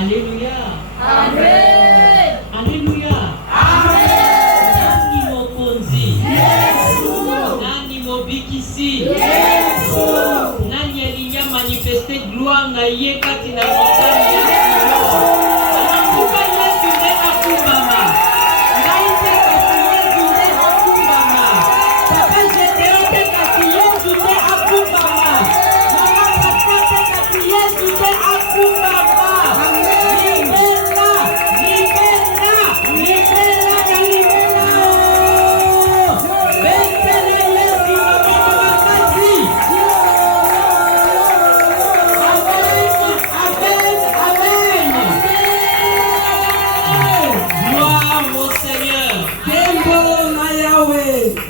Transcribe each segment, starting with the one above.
Alléluia. Amen. Alléluia. Amen. Nani mokonzi. Yesu. Nani mobikisi. Yesu. Nani alinya manifester gloire na ye kati na motani ya Silo. Anakuba Yesu nde akumbama. Ngaite kasi Yesu nde akumbama. Papa Gédéon te kasi Yesu nde akumbama. Mama papa te kasi Yesu nde akumbama.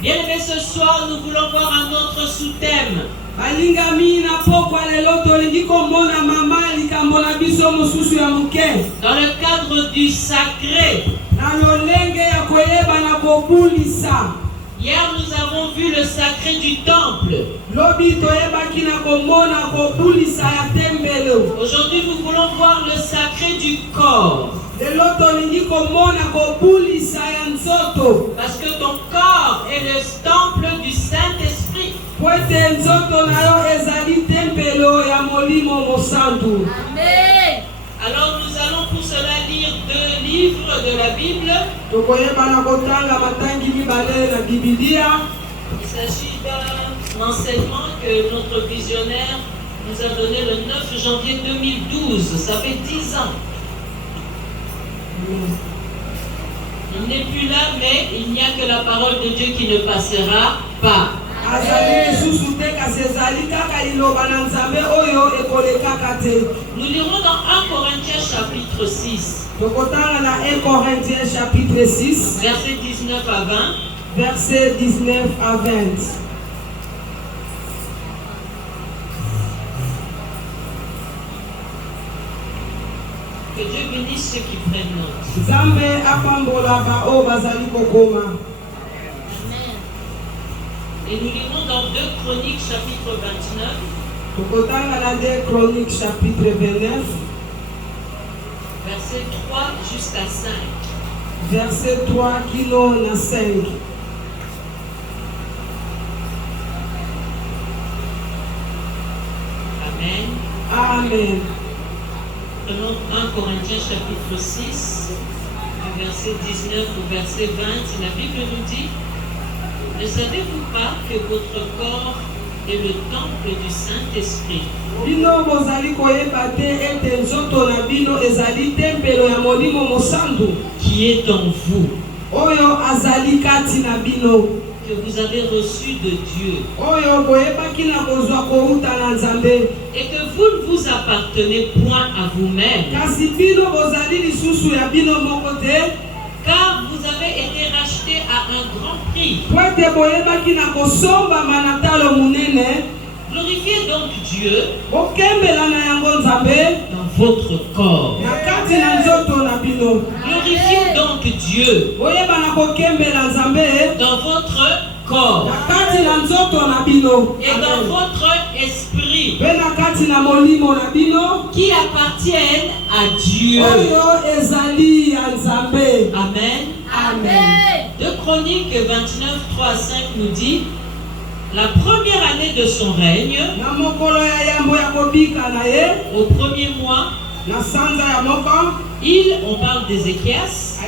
Bien-aimés, ce soir, nous voulons voir un autre sous-thème. Dans le cadre du sacré. Hier, nous avons vu le sacré du temple. Aujourd'hui, nous voulons voir le sacré du corps. Parce que ton corps est le temple du Saint-Esprit. Amen. Alors nous allons pour cela lire 2 livres de la Bible. Il s'agit d'un enseignement que notre visionnaire nous a donné le 9 janvier 2012. Ça fait 10 ans. Il n'est plus là, mais il n'y a que la parole de Dieu qui ne passera pas. Nous lirons dans 1 Corinthiens chapitre 6. 1 Corinthiens chapitre 6. Versets 19 à 20. Versets 19 à 20. Que Dieu bénisse ceux qui prennent note. Amen. Et nous lirons dans 2 Chroniques chapitre 29. 2 Chroniques chapitre 29. Verset 3 jusqu'à 5. Verset 3 kilo na 5. Amen. Amen. Prenons 1 Corinthiens chapitre 6, du verset 19 au verset 20. La Bible nous dit: ne savez-vous pas que votre corps est le temple du Saint-Esprit qui est en vous, que vous avez reçu de Dieu, et que vous ne vous appartenez point à vous-même, car vous avez été rachetés à un grand prix. Glorifiez donc Dieu dans votre corps. Glorifiez donc Dieu dans votre corps et dans votre esprit qui appartiennent à Dieu. Amen. Amen. 2 Chroniques 29, 3 à 5 nous dit: la première année de son règne, au premier mois, on parle d'Ézéchias.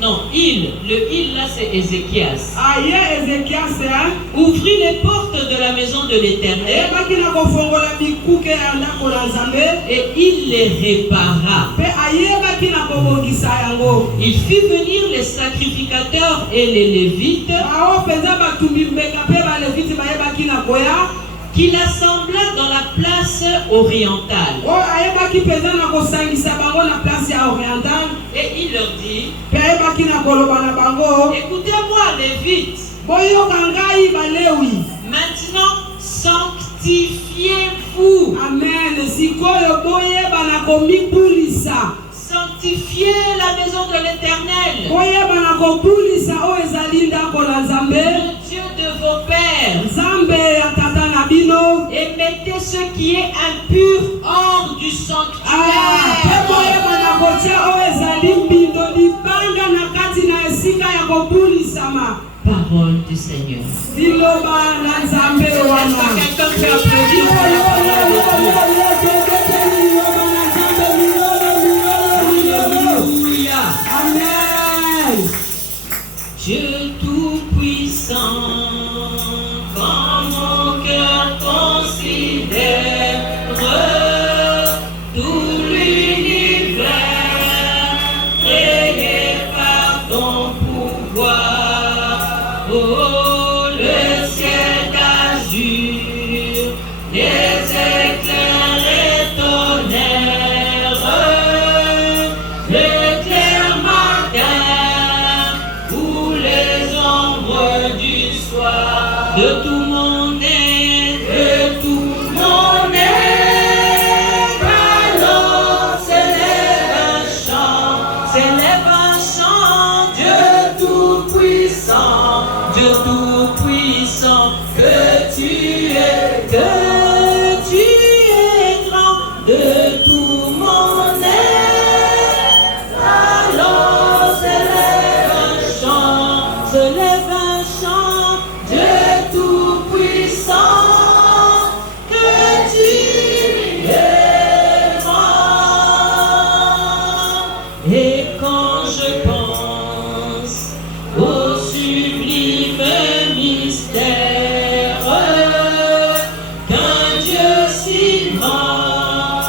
Non, le il là c'est Ézéchias. Ouvrit les portes de la maison de l'Éternel et il les répara. Il fit venir les sacrificateurs et les lévites qu'il assembla dans la place orientale. Et il leur dit: écoutez-moi, Lévites. Maintenant, sanctifiez-vous. Amen. Sanctifiez la maison de l'Éternel, le Dieu de vos pères, et mettez ce qui est impur hors du sanctuaire. pepo ye banakotia oyo ezali mbindo libanda na kati na esika ya kobulisama. Parole du Seigneur. Liloba na Nzambe wana. Quelqu'un peut applaudir pour la parole de Dieu. Alléluia. Amen. Dieu tout-puissant, quand mon cœur considère tout l'univers créé par ton pouvoir. Oh, le ciel d'azur, les éclairs et tonnerres, le clair matin ou les ombres du soir, de tout mon être, de tout mon être, alors s'élève un chant, Dieu tout-puissant, que tu es grand, de tout mon être, alors s'élève un chant, Dieu tout-puissant, que tu es grand. Et quand je pense au sublime mystère qu'un Dieu si grand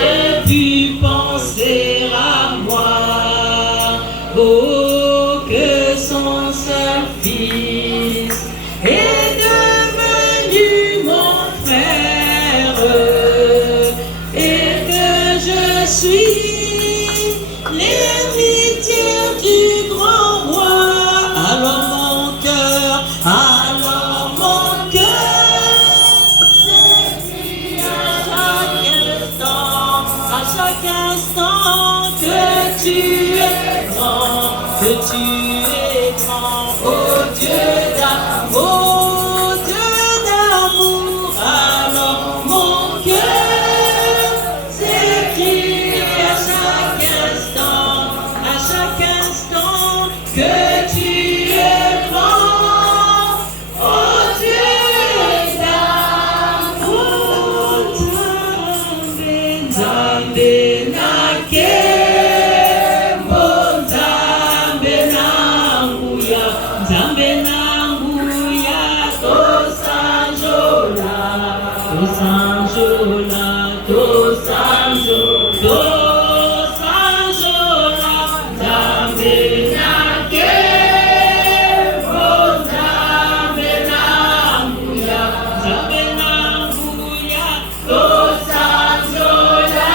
ait pu penser à moi, oh, que son seul fils est devenu mon frère et que je suis l'héritier du grand roi. Alors mon cœur s'écrie à chaque instant que tu es grand, oh Dieu d'amour, alors mon cœur s'écrie à chaque instant que tu es grand, oh Dieu d'amour. Nzambe nakembo, Nzambe nanguya, tosanjola, Nzambe nakembo, Nzambe nanguya, tosanjola.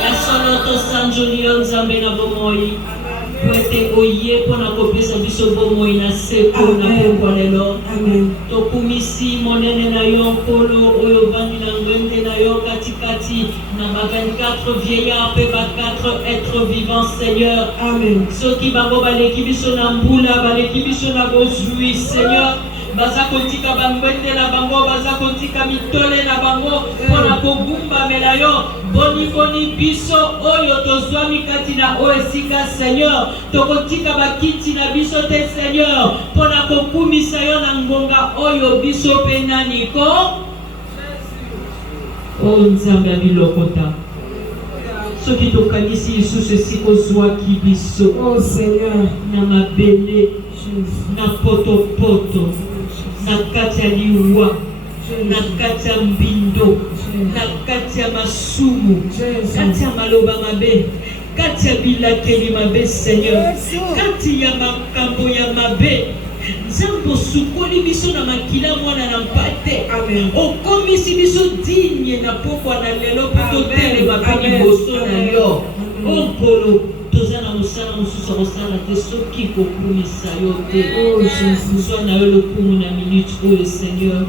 La solo tosanjolio Nzambe na bomoi. Poete oye pona kopesa biso bomoi na seko na pokwa lelo. Amen. Tokumisi monene na yo nkolo oyo vandi na ngwende na yo katikati na ba 24 vieillards pe ba 4 êtres vivants, Seigneur. Amen. Soki bango baleki biso na mbula, baleki biso na bozwi, Seigneur. Baza kotika bangwende na bango, baza kotika mitole na bango pona kogumba mela yo. Boni biso oyo tozwami kati na oesika, Seigneur. Tokotika bakiti na biso te, Seigneur, pona kokumisa yo na ngonga oyo biso pe naniko. O Nzambe abilokota. Soki tokanisi lisusu esika ozwaki biso, Oh Seigneur, na mabele, Jésus, na potopoto, na kati ya liwa, na kati ya mbindo, na kati ya masumu, kati ya maloba mabe, kati ya bilakeli mabe, Seigneur, kati ya makambo ya mabe. Nzambe osukoli biso na makila mwana na mpate. Amen. Okomisi biso digne na pokwa na lelo mpe totelema mpe liboso na yo. Onkolo toza na mosala mosusu akosala te soki kokumisa yo te. Zwa na yo lokumu na minute oyo, Seigneur.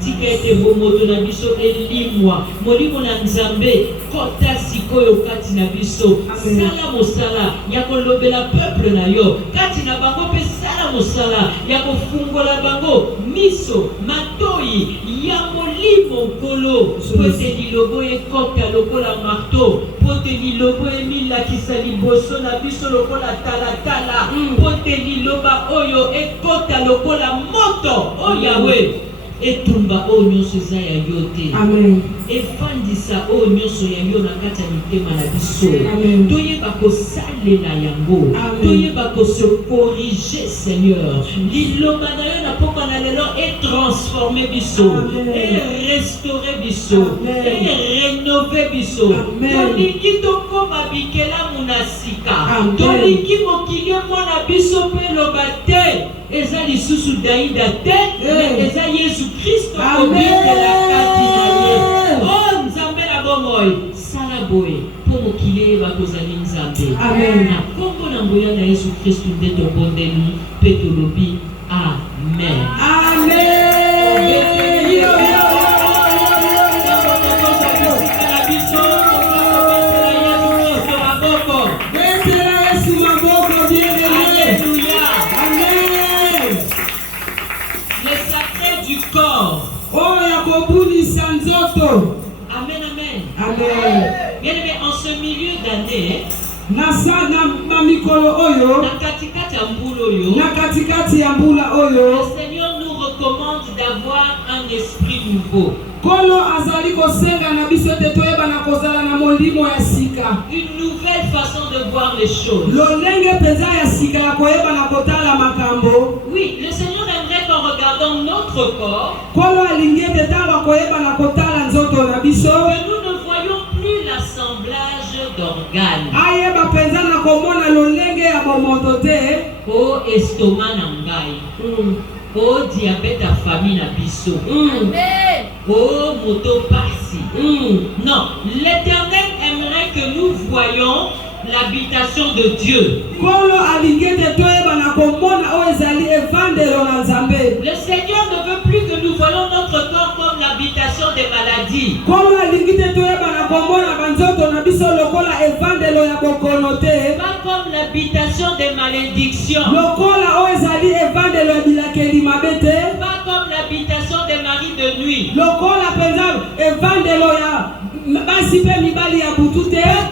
Tika ete bomoto na biso elimwa molimo na Nzambe kota sikoyo kati na biso. Sala mosala ya kolobela peuple na yo kati na bango mpe sala mosala ya kofungola bango miso matoi ya molimo nkolo po ete lilobo ekota lokola marto po ete lilobo emilakisa liboso na biso lokola talatala po ete liloba oyo ekota lokola moto o yawe etumba oyo nyonso eza ya yo te efandisa oyo nyonso ya yo na kati ya mitema na biso toyeba kosalela yango toyeba kose korige Seigneur liloba na yo na pokwa na lelo etransforme biso erestaure biso erenove biso tolingi tokoma bikelamu na sika tolingi mokili mwana biso mpe loba te eza lisusu daida te eza Yesu Kristo kobikela kati na ye o nzambe na bomoi sala boye mpo mokili eyeba kozali nzambe na kombo na nguya na Yesu Kristo nde tobondeli mpe tolobi amen. Amen, amen. Bien aimé, en ce milieu d'année, na katikati ya mbula oyo, le Seigneur nous recommande d'avoir un esprit nouveau. Une nouvelle façon de voir les choses. Oui, le Seigneur aimerait qu'en regardant notre corps, que nous ne voyons plus l'assemblage d'organes. Oh estomac nangai. Oh diabète à famille na biso. Oh moto pasi. Non, l'Éternel aimerait que nous voyions l'habitation de Dieu. Le Seigneur ne veut plus que nous voyions notre corps comme l'habitation des maladies. Pas comme l'habitation des malédictions. Pas comme l'habitation des maris de nuit. Pas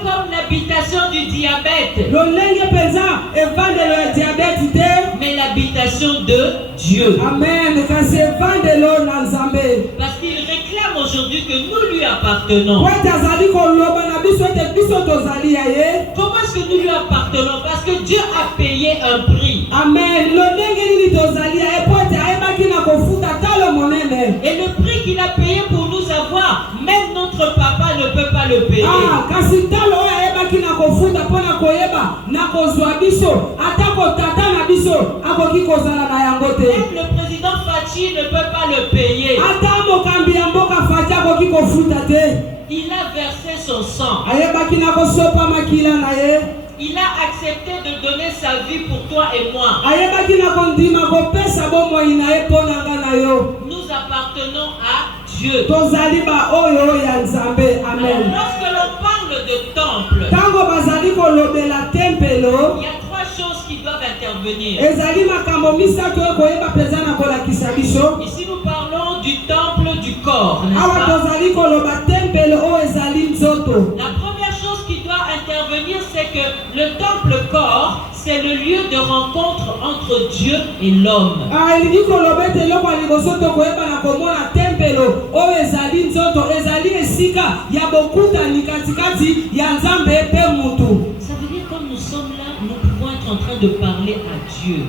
comme l'habitation du diabète. Mais l'habitation de Dieu. Amen. Parce qu'il réclame aujourd'hui que nous lui appartenons. Comment est-ce que nous lui appartenons? Parce que Dieu a payé un prix. Amen. Et le prix qu'il a payé pour nous avoir, même notre papa ne peut pas le payer. Même le président Fachi ne peut pas le payer. Il a versé son sang. Il a accepté de donner sa vie pour toi et moi. Nous appartenons à Dieu. Alors, lorsque l'on parle de temple, il y a trois choses qui doivent intervenir. Ici nous parlons du temple du corps, n'est-ce pas? La première chose qui doit intervenir, c'est que le temple corps, c'est le lieu de rencontre entre Dieu et l'homme. Ça veut dire comme nous sommes là, nous pouvons être en train de parler à Dieu.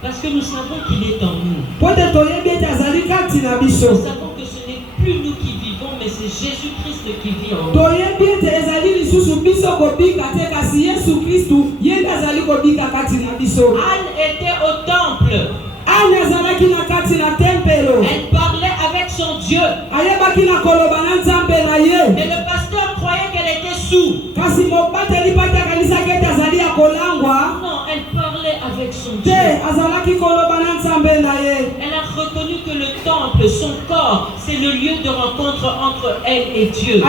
Parce que nous savons qu'il est en nous. Nous savons que ce n'est plus nous qui vivons, mais c'est Jésus-Christ qui vit en nous. Anne était au temple. Elle parlait avec son Dieu. Mais le pasteur croyait qu'elle était sourde. Non, elle parlait avec son Dieu. Elle a reconnu que le temple, son corps, c'est le lieu de rencontre entre elle et Dieu.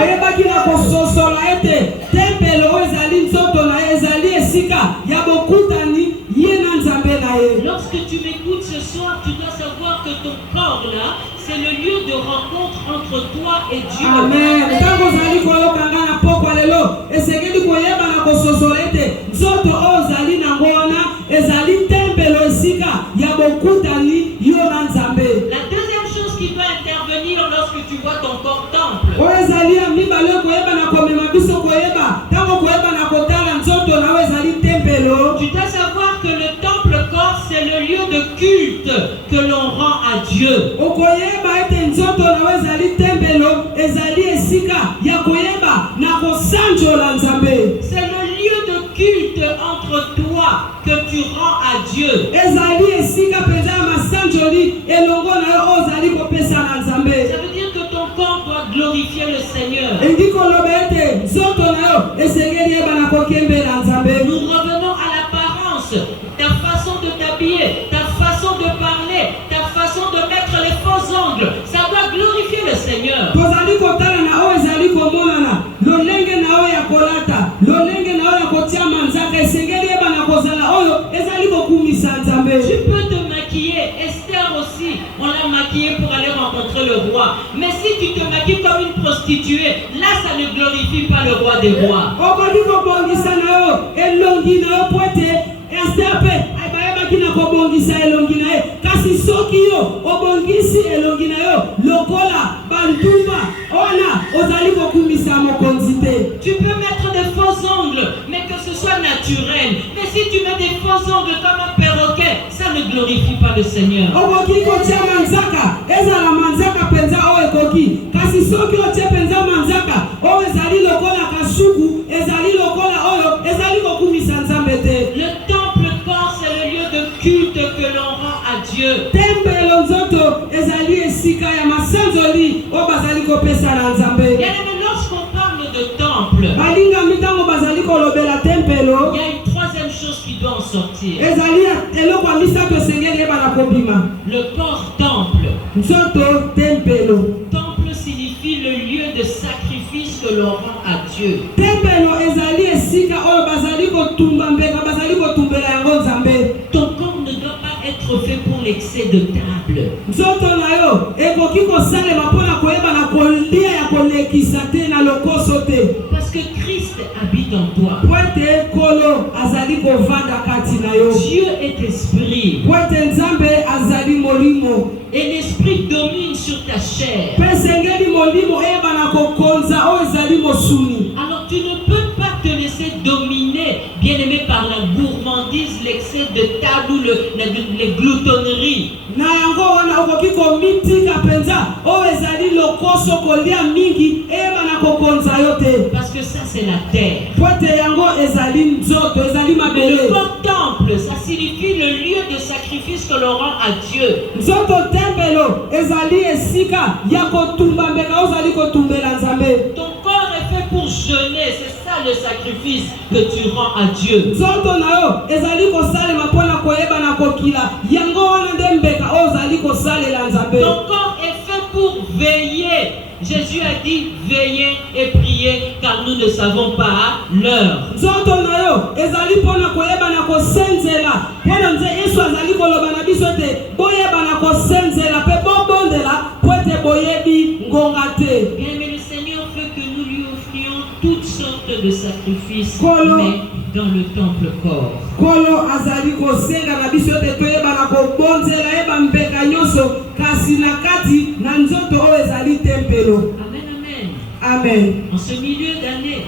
esika ya bokutani ye na nzambe na ye. Lorsque tu m'écoutes ce soir, tu dois savoir que ton corps là, c'est le lieu de rencontre entre toi et Dieu. Amen. Tango zali koyoka nga na pokwa lelo esengeli koyeba na kososola ete nzoto oyo ozali nango wana ezali tempelo esika ya bokutani yo na nzambe. La deuxième chose qui doit intervenir lorsque tu vois ton corps temple, oyo ezali ya mibale koyeba na komema biso koyeba tango koyeba na kotala nzoto na oyo ezali tempelo. tu dois savoir que le temple corps, c'est le lieu de culte que l'on rend à Dieu. okoyeba ete nzoto na oyo ezali tempelo ezali esika ya koyeba na kosanjola nzambe. C'est le lieu de culte entre toi que tu rends à Dieu. ezali esika penza ya masanjoli elongo na yo oyo ozali kopesa na nzambe. Ça veut dire que ton corps doit glorifier le Seigneur. endi koloba ete nzoto na yo esengeli yeba na kokembela nzambe. Nous revenons à l'apparence, ta façon de t'habiller, ta façon de parler, ta façon de mettre les faux ongles, ça doit glorifier le Seigneur. tozali kotala na oyo ezali komonana lolenge na oyo ya kolata lolenge na oyo ya kotia manzaka esengeli yeba na kozala oyo ezali kokumisa nzambe. Tu peux te maquiller, Esther aussi, on l'a maquillée pour aller rencontrer le roi. Mais si tu te maquilles comme une prostituée, là ça ne glorifie pas le roi des rois. okoki kobongisa na yo elongi na yo po ete Esther mpe bayebaki na kobongisa elongi na ye kasi soki yo obongisi elongi na yo lokola bantumba wana ozali kokumisa mokonzi te. Tu peux mettre des faux ongles, mais que ce soit naturel. Mais si tu mets des faux ongles comme un perroquet, ça ne glorifie pas le Seigneur. okoki kotia manzaka ezala manzaka penza oyo ekoki kasi soki otie penza manzaka oyo ezali lokola kasuku ezali lokola oyo ezali kokumisa nzambe te. Le temple corps, c'est le lieu de culte que l'on rend à Dieu. tempelo nzoto ezali esika ya masanzoli oyo bazali kopesa na nzambe. Bien aimé, lorsqu'on parle de temple, balingami ntango bazali kolobela tempelo il y a une troisième chose qui doit en sortir. ezali eloko ya misato esengeli yeba na kobima. Le corps temple. nzoto tempelo. Temple signifie le lieu de sacrifice que l'on rend à Dieu. tempelo ezali esika oyo bazali kotumba mbeka bazali kotumbela yango nzambe. Ton corps ne doit pas être fait pour l'excès de table. nzoto na yo ekoki kosalema mpona koyeba na kolia ya kolekisa te na lokoso te. Parce que Christ habite en toi. po ete kolo azali kovanda kati na yo. Dieu est esprit. po ete nzambe azali molimo. Et l'esprit domine sur ta chair. mpe esengeli molimo eyeba na kokonza oyo ezali mosuni. Alors tu ne peux pas te laisser dominer, bien-aimé, par la gourmandise, l'excès de table ou les gloutonneries. na yango wana okoki komitika penza oyo ezali lokoso kolia mingi eyeba na kokonza yo te. Parce que ça c'est la terre. po ete yango ezali nzoto ezali Mais mabele. le corps temple, ça signifie le lieu de sacrifice que l'on rend à Dieu. nzoto tempelo ezali esika ya kotumba mbeka ozali kotumbela nzambe. Ton corps est fait pour jeûner, c'est ça le sacrifice que tu rends à Dieu. nzoto na yo ezali kosalema mpona koyeba na kokila yango wana nde mbeka oyo ozali kosalela nzambe. Ton corps est fait pour veiller. Jésus a dit veillez et priez car nous ne savons pas l'heure. nzoto na yo ezali mpona koyeba na kosenzela mpona nze yesu azali koloba na biso te boyeba na kosenzela mpe bobondela po ete boyebi ngonga te. Bien, mais le Seigneur veut que nous lui offrions toutes sortes de sacrifices, Kolo. mais dans le temple corps. kolo azali kosenga na biso te toyeba na kobonzela yeba mbeka nyonso kasi na kati na nzoto oyo ezali tempelo. Amen, amen. amen. En ce milieu d'année,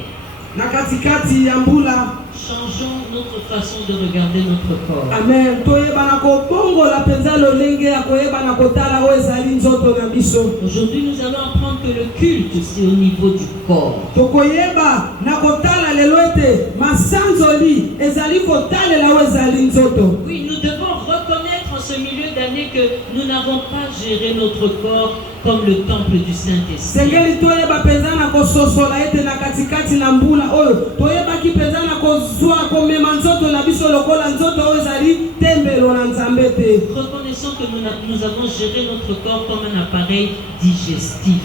na katikati ya mbula changeons notre façon de regarder notre corps. amen. toyeba na kobongola mpenza lolenge ya koyeba na kotala oyo ezali nzoto na biso. Aujourd'hui, nous allons apprendre que le culte, c'est au niveau du corps. tokoyeba na kotala lelo ete masanzoli ezali kotalela oyo ezali nzoto. Oui, nous devons reconnaître en ce milieu d'année que nous n'avons pas géré notre corps comme le temple du Saint-Esprit. sengeli toyeba mpenza na kososola ete na katikati na mbula oyo toyebaki mpenza na kozwa komema nzoto na biso lokola nzoto oyo ezali tembelo na nzambe te. Reconnaissons que nous avons géré notre corps comme un appareil digestif.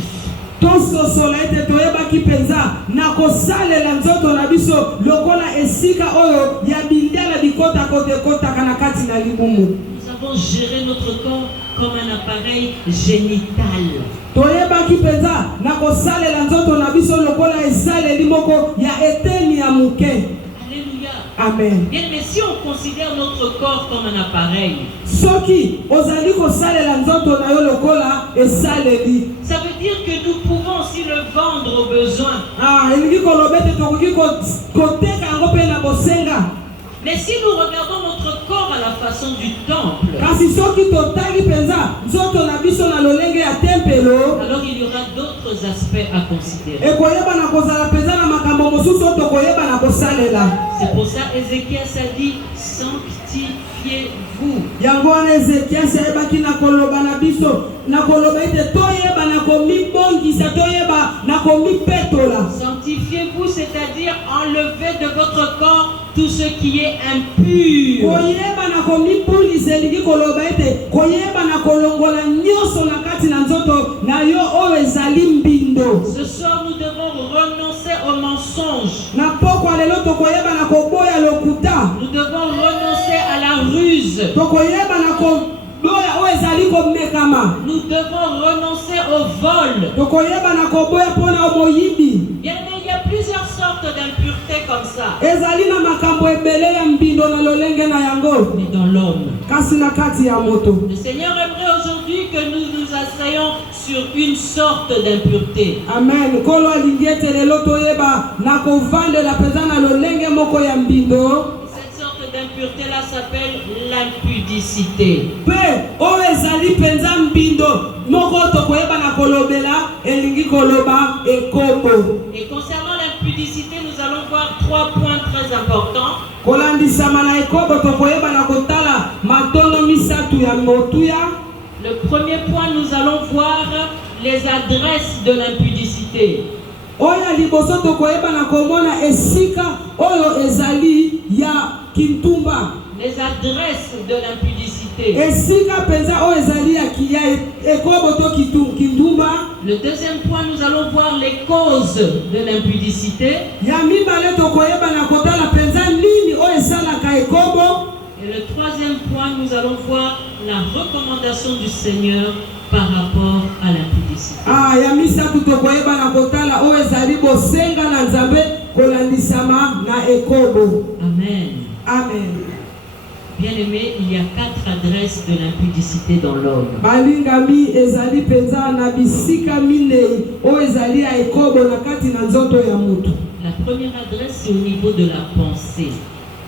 tososola ete toyebaki penza na kosalela nzoto na biso lokola esika oyo ya bindela bikota kote kotaka na kati na libumu. Nous avons géré notre corps comme un appareil génital. Toyebaki penza na kosalela nzoto na biso lokola esaleli moko ya eteni ya muke. Alléluia. Amen. Bien, mais si on considère notre corps comme un appareil, soki ozali kosalela nzoto na yo lokola esaleli, ça veut dire que nous pouvons aussi le vendre au besoin. elingi koloba ete tokoki koteka yango mpe na bosenga. Mais si nous regardons notre corps à la façon du temple, kasi soki totali penza nzoto na biso na lolenge ya tempelo, alors il y aura d'autres aspects à considérer. ekoyeba na kozala penza na makambo mosusu oyo tokoyeba na kosalela. C'est pour ça Ézéchias a dit sanctifiez-vous. Yango wana Ezekias ayebaki na koloba na biso na koloba ete toyeba na komibongisa toyeba na komipetola. Sanctifiez-vous, c'est-à-dire enlevez de votre corps tout ce qui est impur. Koyeba na komibulisa elingi koloba ete koyeba na kolongola nyonso na kati na nzoto na yo oyo ezali mbindo. Ce soir nous devons renoncer au mensonge. Na pokwa lelo tokoyeba na koboya lokuta. Nous devons renoncer à la ruse. Tokoyeba na koboya oyo ezali komekama. Nous devons renoncer au vol. Tokoyeba na koboya mpona moyibi. Il y a plusieurs sortes d'impuretés comme ça. Ezali na makambo ebele ya mbindo na lolenge na yango. Mais dans l'homme. Kasi na kati ya moto. Le Seigneur aimerait aujourd'hui que nous nous asseyons sur une sorte d'impureté. Amen. Kolo alingi ete lelo toyeba na kovandela penza na lolenge moko ya mbindo. Cette sorte d'impureté-là s'appelle l'impudicité. Pe oyo ezali penza mbindo moko tokoyeba na kolobela elingi koloba ekombo. Et concernant l'impudicité, nous allons voir 3 points très importants. Kolandisama na ekombo tokoyeba na kotala matono misatu ya motuya. Le premier point, nous allons voir les adresses de l'impudicité. Oya liboso tokoyeba na komona esika oyo ezali ya kintumba. Les adresses de l'impudicité. Esika penza oyo ezali ya ekobo to kintumba. Le deuxième point, nous allons voir les causes de l'impudicité. Ya mibale tokoyeba na kotala penza nini oyo esalaka ekobo. Et le troisième point, nous allons voir la recommandation du Seigneur par rapport à l'impudicité. Ya misatu tokoyeba na kotala oyo ezali bosenga na Nzambe kolandisama na ekobo. Amen. Amen. Bien-aimé, il y a 4 adresses de l'impudicité dans l'homme. Balingami ezali penza na bisika minei oyo ezali ya ekobo na kati na nzoto ya mutu. La première adresse, c'est au niveau de la pensée.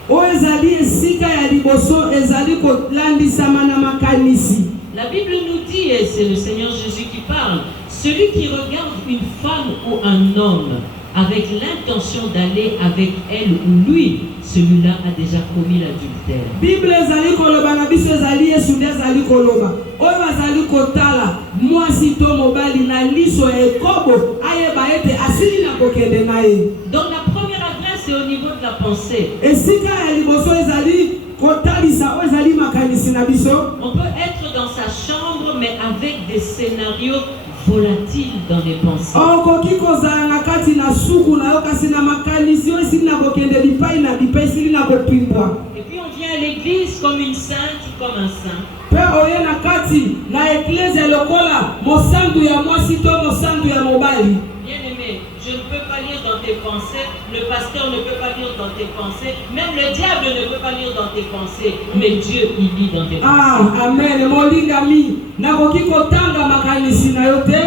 Oyo ezali esika ya liboso ezali kolandisama na makanisi. La Bible nous dit, et c'est le Seigneur Jésus qui parle, celui qui regarde une femme ou un homme avec l'intention d'aller avec elle ou lui, celui-là a déjà commis l'adultère. Bible ezali koloba na biso ezali Yesu nde ezali koloba. Oyo azali kotala mwasi to mobali na liso ya ekobo ayeba ete asili na kokende na ye. Donc la première adresse c'est au niveau de la pensée. Esika ya liboso ezali kotalisa oyo ezali makanisi na biso. On peut être dans sa chambre mais avec des scénarios volatiles dans les pensées. Okoki kozala na kati na suku na yo kasi na makanisi oyo esili na kokende bipai na bipai esili na kopimbwa. Et puis on vient à l'église comme une sainte ou comme un saint. Pe oye na kati na ekleze lokola mosantu ya mwasi to mosantu ya mobali. Bien-aimé, je ne peux pas lire dans tes pensées, le pasteur ne peut pas lire dans tes pensées, même le diable ne peut pas lire dans tes pensées, mais Dieu il lit dans tes pensées. Amen. Molingami nakoki kotanga makanisi na yo te,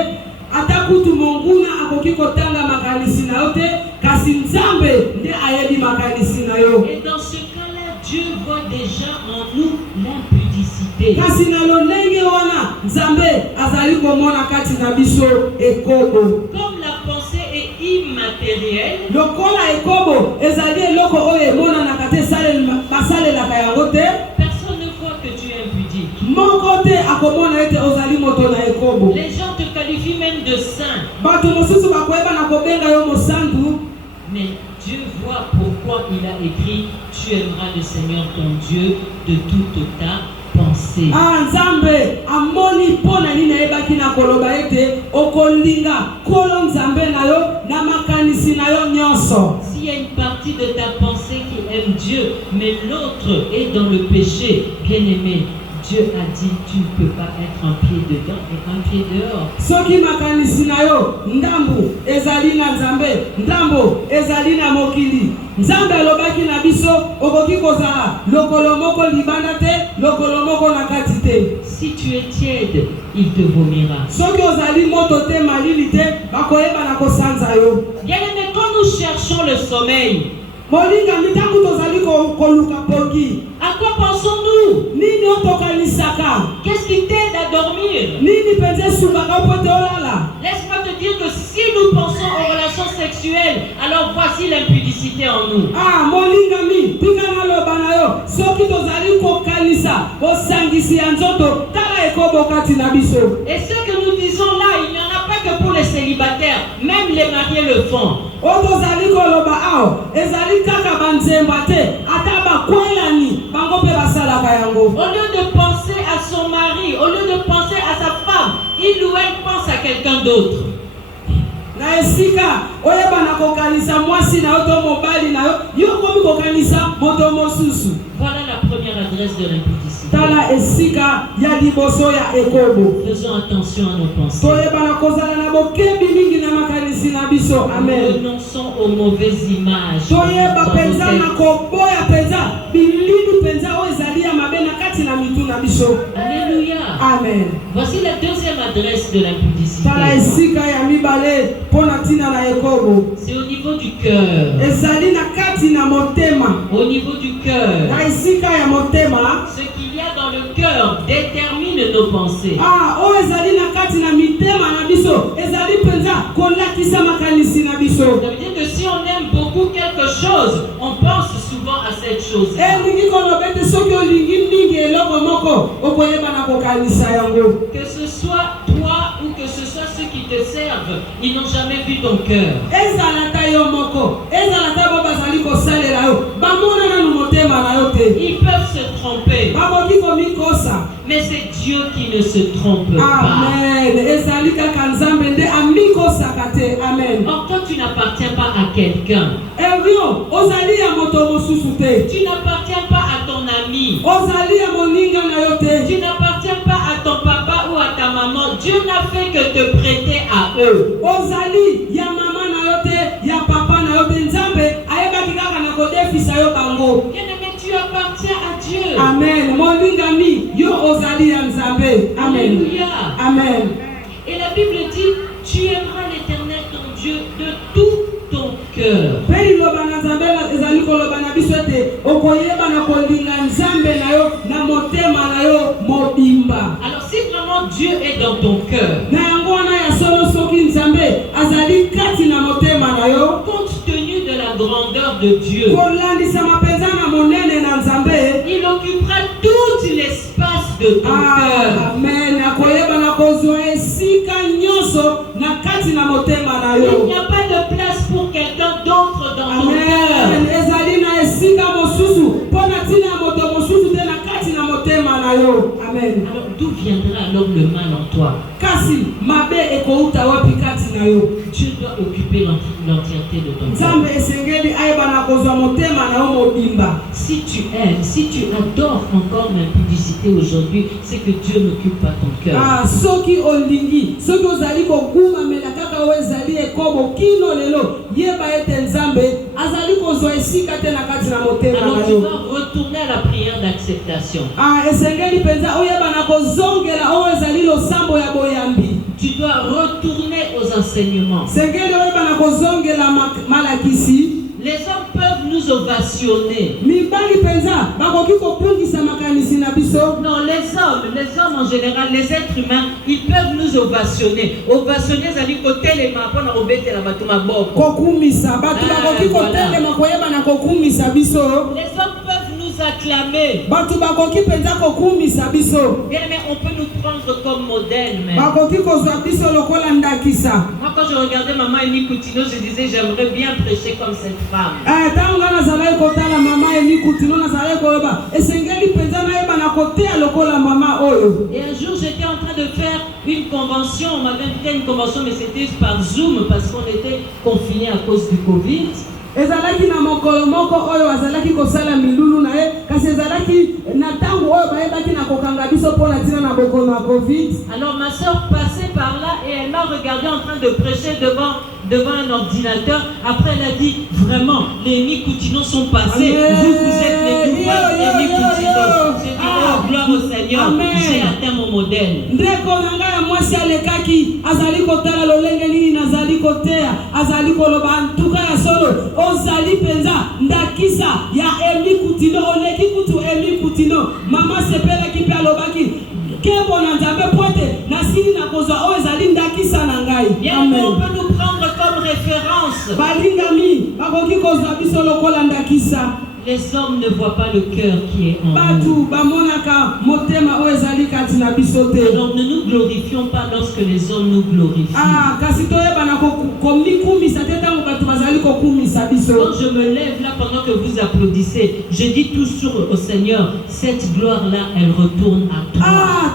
ata kutu monguna akoki kotanga makanisi na yo te, kasi Nzambe nde ayebi makanisi na yo. Et dans ce cas-là, Dieu voit déjà en nous l'impudicité. Kasi na lolenge wana Nzambe azali komona kati na biso ekobo. Comme la pensée est immatérielle, lokola ekobo ezali eloko oyo emonanaka te basalelaka yango te, personne ne voit que tu es impudique. moko te akomona ete ozali moto na ekobo. Les gens te qualifient même de saint. Bato mosusu bakoyeba na kobenga yo mosantu. Mais Dieu voit pourquoi il a écrit tu aimeras le Seigneur ton Dieu de toute ta pensée. pensée. Nzambe amoni pona nini ayebaki na koloba ete okolinga kolo Nzambe na yo na makanisi na yo nyonso. S'il y a une partie de ta pensée qui aime Dieu, mais l'autre est dans le péché, bien-aimé, Dieu a dit tu ne peux pas être un pied dedans et un pied dehors. Soki makanisi na yo ndambu ezali na Nzambe, ndambo ezali na mokili. Nzambe alobaki na biso okoki kozala lokolo moko libanda te, lokolo moko na kati te. Si tu es tiède, il te vomira. Soki ozali moto te malili te, bakoyeba na kosanza yo. Bien-aimé, quand nous cherchons le sommeil, Molinga mitangu tozali koluka poki. à quoi pensons-nous? Nini otokanisaka? Qu'est-ce qui t'aide à dormir? Nini penze sungaka pote olala? Laisse-moi te dire que si nous pensons aux relations sexuelles, alors voici l'impudicité en nous. Molinga mi tika na loba na yo soki tozali kokanisa osangisi ya nzoto tala ekobokati na biso. Et ce que nous disons là, il n'y en a pas que pour les célibataires, même les mariés le font. Otozali koloba ao ezali kaka banzemba te ata bakwelani bango pe basalaka yango. Au lieu de penser à son mari, au lieu de penser à sa femme, il ou elle pense à quelqu'un d'autre. Na esika oyeba na kokanisa mwasi na yo to mobali na yo yo komi kokanisa moto mosusu. Voilà la première adresse de l'impudicité. Tala esika ya liboso ya ekobo. Faisons attention à nos pensées. Toyeba na kozala na bokebi mingi na makanisi na biso. Amen. Renonçons aux mauvaises images. Toyeba penza na koboya penza bilindu penza o ezali ya mabe na kati na mitu na biso. Alléluia. Amen. Voici la deuxième adresse de l'impudicité. Tala esika ya mibale pona tina na ekobo. C'est au niveau du cœur. Ezali na kati na motema. Au niveau du cœur. Na esika ya motema. Ce qu'il y a dans le cœur détermine nos pensées. O ezali na kati na mitema na biso. Ezali penza kolakisa makanisi na biso. Ça veut dire que si on aime beaucoup quelque chose, on pense souvent à cette chose. Elingi kolobete soki olingi mingi eloko moko okoyeba na kokanisa yango. Que ce soit toi ou que ce soit ceux qui te servent, ils n'ont jamais vu ton cœur. Ezalata yo moko, ezalata bo bazali kosalela yo, bamona na motema na yo te. Ils peuvent se tromper, Baboki komikosa. mais c'est Dieu qui ne se trompe pas. Amen. Ezali kaka Nzambe nde amikosaka te. Amen. Or, toi, tu n'appartiens pas à quelqu'un. Erio, ozali ya moto mosusu te. Tu n'appartiens pas à ton ami. Ozali ya moninga na yo te. Tu n'appartiens pas à ton papa ou à ta maman. Dieu n'a fait que te prêter à eux. Ozali ya mama na yo te, ya papa na yo te. Nzambe ayebaki kaka na kodefisa yo bango. Bien-aimé, tu appartiens à Dieu. Amen. Moninga mi yo ozali ya Nzambe. Amen. Alléluia. Amen. Et la Bible dit, tu aimeras l'Éternel ton Dieu de tout ton cœur. Pei loba na Nzambe ezali koloba na biso te okoyeba na kolinga Nzambe na yo na motema na yo mobimba. Alors si vraiment Dieu est dans ton cœur, Na yango wana ya solo soki Nzambe azali kati na motema na yo, compte tenu de la grandeur de Dieu, kolandisa mapenza na monene na Nzambe, il occupera tout l'espace de ton cœur. amen. Akoyeba na kozwa esika nyonso na kati na motema na Il yo. n'y a pas de place pour quelqu'un d'autre dans ton Amen. cœur. Ezali na esika mosusu pona tina moto mosusu te na kati na motema na yo. Amen. Alors d'où viendra alors le mal en toi? Kasi mabe ekouta wapi kati na yo? Dieu doit occuper l'entièreté de ton cœur. Nzambe esengeli ayeba na kozwa motema na yo mobimba. Si tu aimes, si tu adores encore l'impudicité aujourd'hui, c'est que Dieu n'occupe pas ton cœur. Soki olingi, soki ozali koguma mela kaka o ezali ekobo kino lelo, yeba ete Nzambe azali kozwa esika te na kati na motema Alors na tu yo. vas retourner à la prière d'acceptation. Esengeli penza oyeba na kozongela o ezali losambo ya boyambi. Tu dois retourner aux enseignements. Sengeli oyeba na kozongela malakisi. Les hommes peuvent nous ovationner. Mibali penza bakoki kopungisa makanisi na biso. Non, les hommes en général, les êtres humains, ils peuvent nous ovationner. Ovationner, ça dit côté les mains, pour nous embêter la batuma boko. Kokumisa, batu bakoki kotelema koyeba na kokumisa biso. Les hommes peuvent nous acclamer. Batu bakoki penza kokumisa biso. Bien, mais on peut nous prendre comme modèle, mais. Bakoki kozwa biso lokola ndakisa. Moi, quand je regardais maman Eni Koutino, je disais, j'aimerais bien prêcher comme cette femme. Tango nazalaki kotala mama Eni Koutino nazalaki koyeba esengeli penza na yeba na kotea lokola une convention, mais c'était par Zoom parce qu'on était confinés à cause du Covid. ezalaki na mokolo moko oyo azalaki kosala milulu na ye kasi ezalaki na ntango oyo bayebaki na kokanga biso mpona ntina na bokono ya Covid. Alors ma soeur passait par là et elle m'a regardé en train de prêcher devant un ordinateur. Après elle a dit vraiment les Mikutino sont passés. Amen. Vous êtes les nouvelles Mikutino. J'ai dit oh, gloire au Seigneur. Amen. J'ai atteint mon modèle. ndeko na ngai ya mwasi alekaki azali kotala lolenge nini nazali koteya azali koloba ntuka ya solo ozali penza ndakisa ya Mikutino oleki kutu Mikutino mama sepelaki mpe alobaki kembo na nzambe poete nasili na kozwa oyo ezali ndakisa na ngai. Bien, on peut nous prendre comme référence. balingami bakoki kozwa biso lokola ndakisa. Les hommes ne voient pas le cœur qui est en nous. batu bamonaka motema oyo ezali kati na biso te. Alors ne nous glorifions pas lorsque les hommes nous glorifient. kasi toyebana komikumisa te ntango bato bazali kokumisa biso. Quand je me lève là pendant que vous applaudissez, je dis toujours au Seigneur, cette gloire-là, elle retourne à toi.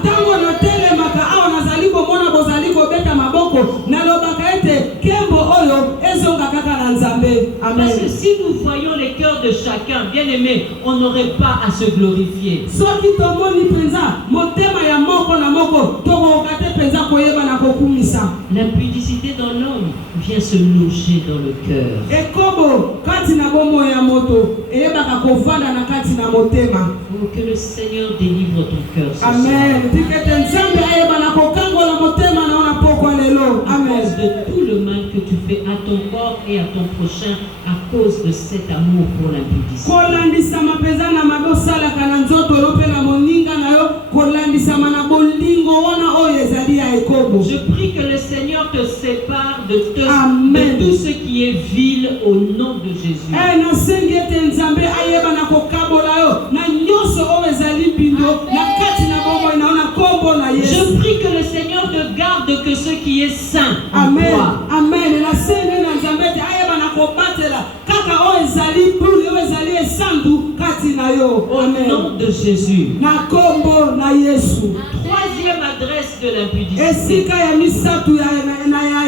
ntango notelemaka awa nazali komona bozali kobeta maboko nalobaka ete kembo oyo ezonga kaka na nzambe. Amen. Parce que si nous voyons les cœurs de chacun, bien aimé, on n'aurait pas à se glorifier. soki tomoni penza motema ya moko na moko tokoka te penza koyeba na kokumisa. L'impudicité dans l'homme vient se loger dans le cœur. ekobo kati na bomoi ya moto eyebaka kovanda na kati na motema. Oh, que le Seigneur délivre ton cœur ce soir. Amen. tikete nzambe ayeba na kokangola motema na ona pokwa lelo. À Amen. cause de tout le mal que tu fais à ton corps et à ton prochain, à cause de cet amour pour l'impudicité. kolandisama penza na mabe osalaka na nzoto yo mpe na moninga na yo kolandisama na bolingo wana oyo ezali ya ekobo. Je prie que le Seigneur te sépare de Amen. tout ce qui est vil au nom de Jésus. nasengi ete nzambe ayeba na kokabola yo na nyonso oyo ezali mbindo na kati na bomoi na yo na kombo na Je Yesu. prie que le Seigneur te garde que ce qui est saint en Amen. toi. Amen. nasengi na nzambe ete ayeba na kobatela kaka oyo ezali buli oyo ezali esandu kati na yo. Au Amen. nom de Jésus. na kombo na Yesu. Troisième adresse de l'impudicité, esika ya misatu ya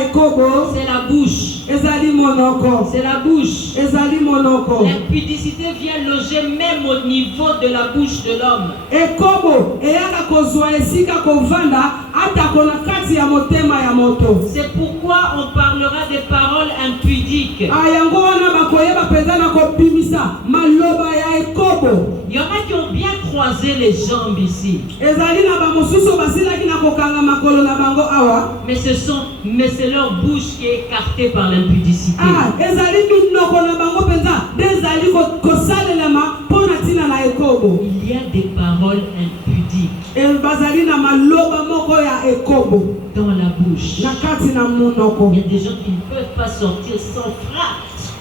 ekobo c'est la bouche. ezali monoko. C'est la bouche. ezali monoko. L'impudicité vient loger même au niveau de la bouche de l'homme. ekobo eyaka kozwa esika kovanda atako na kati ya motema ya moto. C'est pourquoi on parlera des paroles impudiques. yango wana bakoyeba penza na kobimisa maloba ya ekobo. Il y en a qui ont bien croisé les jambes ici. ezali na bamosusu basilaki na kokanga makolo na bango awa. Mais c'est leur bouche qui est écartée par l'impudicité. ezali minoko na bango penza nde ezali kosalelama mpona ntina na ekobo. Il y a des paroles impudiques bazali na maloba moko ya ekobo dans la bouche. na kati na monoko. Il y a des gens qui ne peuvent pas sortir sans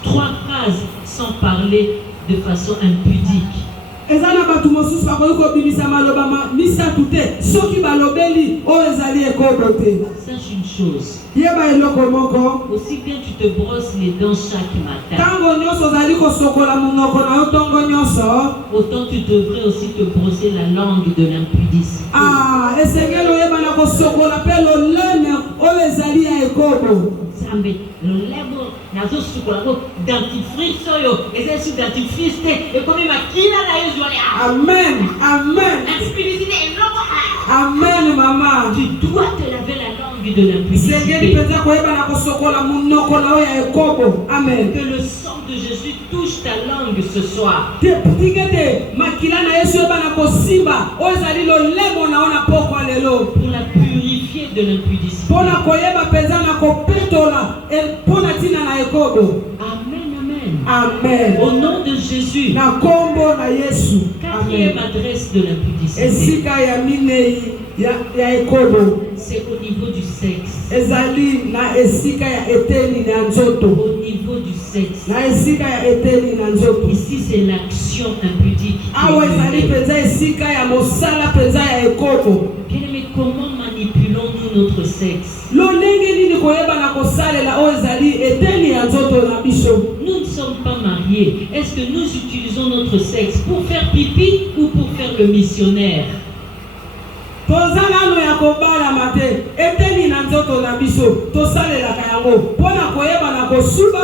trois phrases sans parler de façon impudique. eza na bato mosusu bakoki kobimisa maloba misatu te soki balobeli oyo ezali ekobo te. Sache une chose, yeba eloko moko. aussi bien tu te brosses les dents chaque matin, ntango nyonso ozali kosokola monoko na yo ntongo nyonso. autant tu devrais aussi te brosser la langue de l'impudicité. esengeli oyeba na kosokola mpe loleme oyo ezali ya ekobo. Zambe, lolemo nazosukola ngo dentifrice oyo ezali su dentifrice te ekomi makila na yo zwali. Amen. Amen. L'impudicité eloko. Amen mama. Tu dois te laver la langue de sengeli l'impudicité. penza koyeba na kosokola monoko na yo ya ekobo. Amen. Que le sang de Jésus touche ta langue ce soir. tikete makila na yesu oyeba na kosimba oyo ezali lolemo na yo na pokwa lelo. Pour la purifier de l'impudicité. mpona koyeba penza na kopetola mpona ntina na ekobo. Amen, amen. Amen. Au nom de Jésus. na kombo na Yesu. Quatrième adresse de l'impudicité, esika ya minei ya ekobo c'est au niveau du sexe. ezali na esika ya eteni na nzoto. Au niveau du sexe. na esika ya eteni na nzoto. Ici, c'est l'action impudique. awa ezali penza esika ya mosala penza ya ekobo. Mais comment manipulons-nous notre sexe? lolenge nini koyeba na kosalela oyo ezali eteni ya nzoto na biso. Nous ne sommes pas mariés. Est-ce que nous utilisons notre sexe pour faire pipi ou pour faire le missionnaire? tozalano ya kobalama te eteni na nzoto na biso tosalelaka yango mpona koyeba na kosuba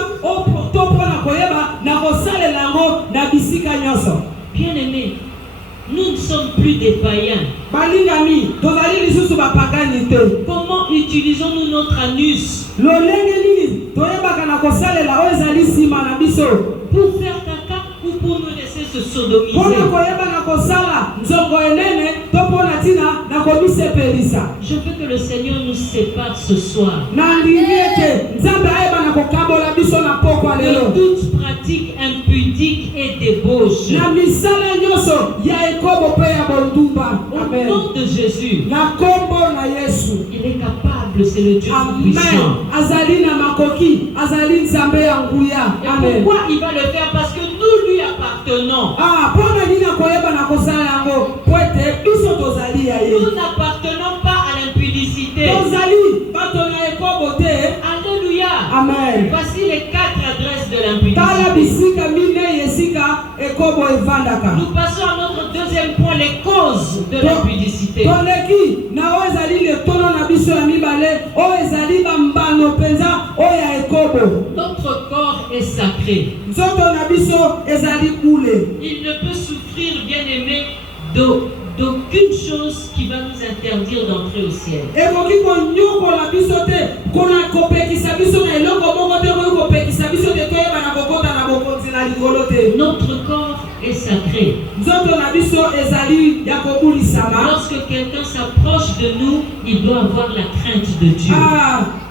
to mpona koyeba na kosalela yango na bisika nyonso. Bien-aimés, nous ne sommes plus des païens. Balingami, tozali lisusu bapagani te. Comment utilisons-nous notre anus lolenge nini toyebaka na kosalela oyo ezali nsima na biso pour faire caca ou pour nous laisser se sodomiser? mpona koyeba na kosala nzongo enene to mpona ntina na komisepelisa. Je veux que le Seigneur nous sépare ce soir na ndingi ete nzambe ayeba na kokabola biso na pokwa de lelo toute pratique impudique et débauche. na misala nyonso ya ekobo mpe ya bondumba. Au Amen. nom de Jésus, na kombo na Yesu. il est capable, c'est le Dieu Amen. puissant. Azali na makoki, azali nzambe ya nguya. Et Amen. pourquoi il va le faire? Parce que nous lui appartenons. Mpona nini akoyeba na kosala yango po ete biso tozali ya ye. Nous n'appartenons pas à l'impudicité. tozali bato na ekobo te. Alléluia. Amen. Voici les 4 adresses de tala l'impudicité. bisika minei esika ekobo evandaka. Nous passons à notre deuxième point, les causes de l'impudicité. toleki na oyo ezali letono na biso ya mibale oyo ezali bambano mpenza oyo ya ekobo. Notre corps est sacré. nzoto na biso ezali kule. Il ne peut souffrir, bien-aimé, d'aucune chose qui va nous interdire d'entrer au ciel. ekoki konyokola biso te kona kopekisa biso na eloko moko te koki kopekisa biso te toyeba na kokota na bokonzi na likolo te. Notre corps est sacré. nzoto na biso ezali ya kobulisama. Lorsque quelqu'un s'approche de nous, il doit avoir la crainte de Dieu.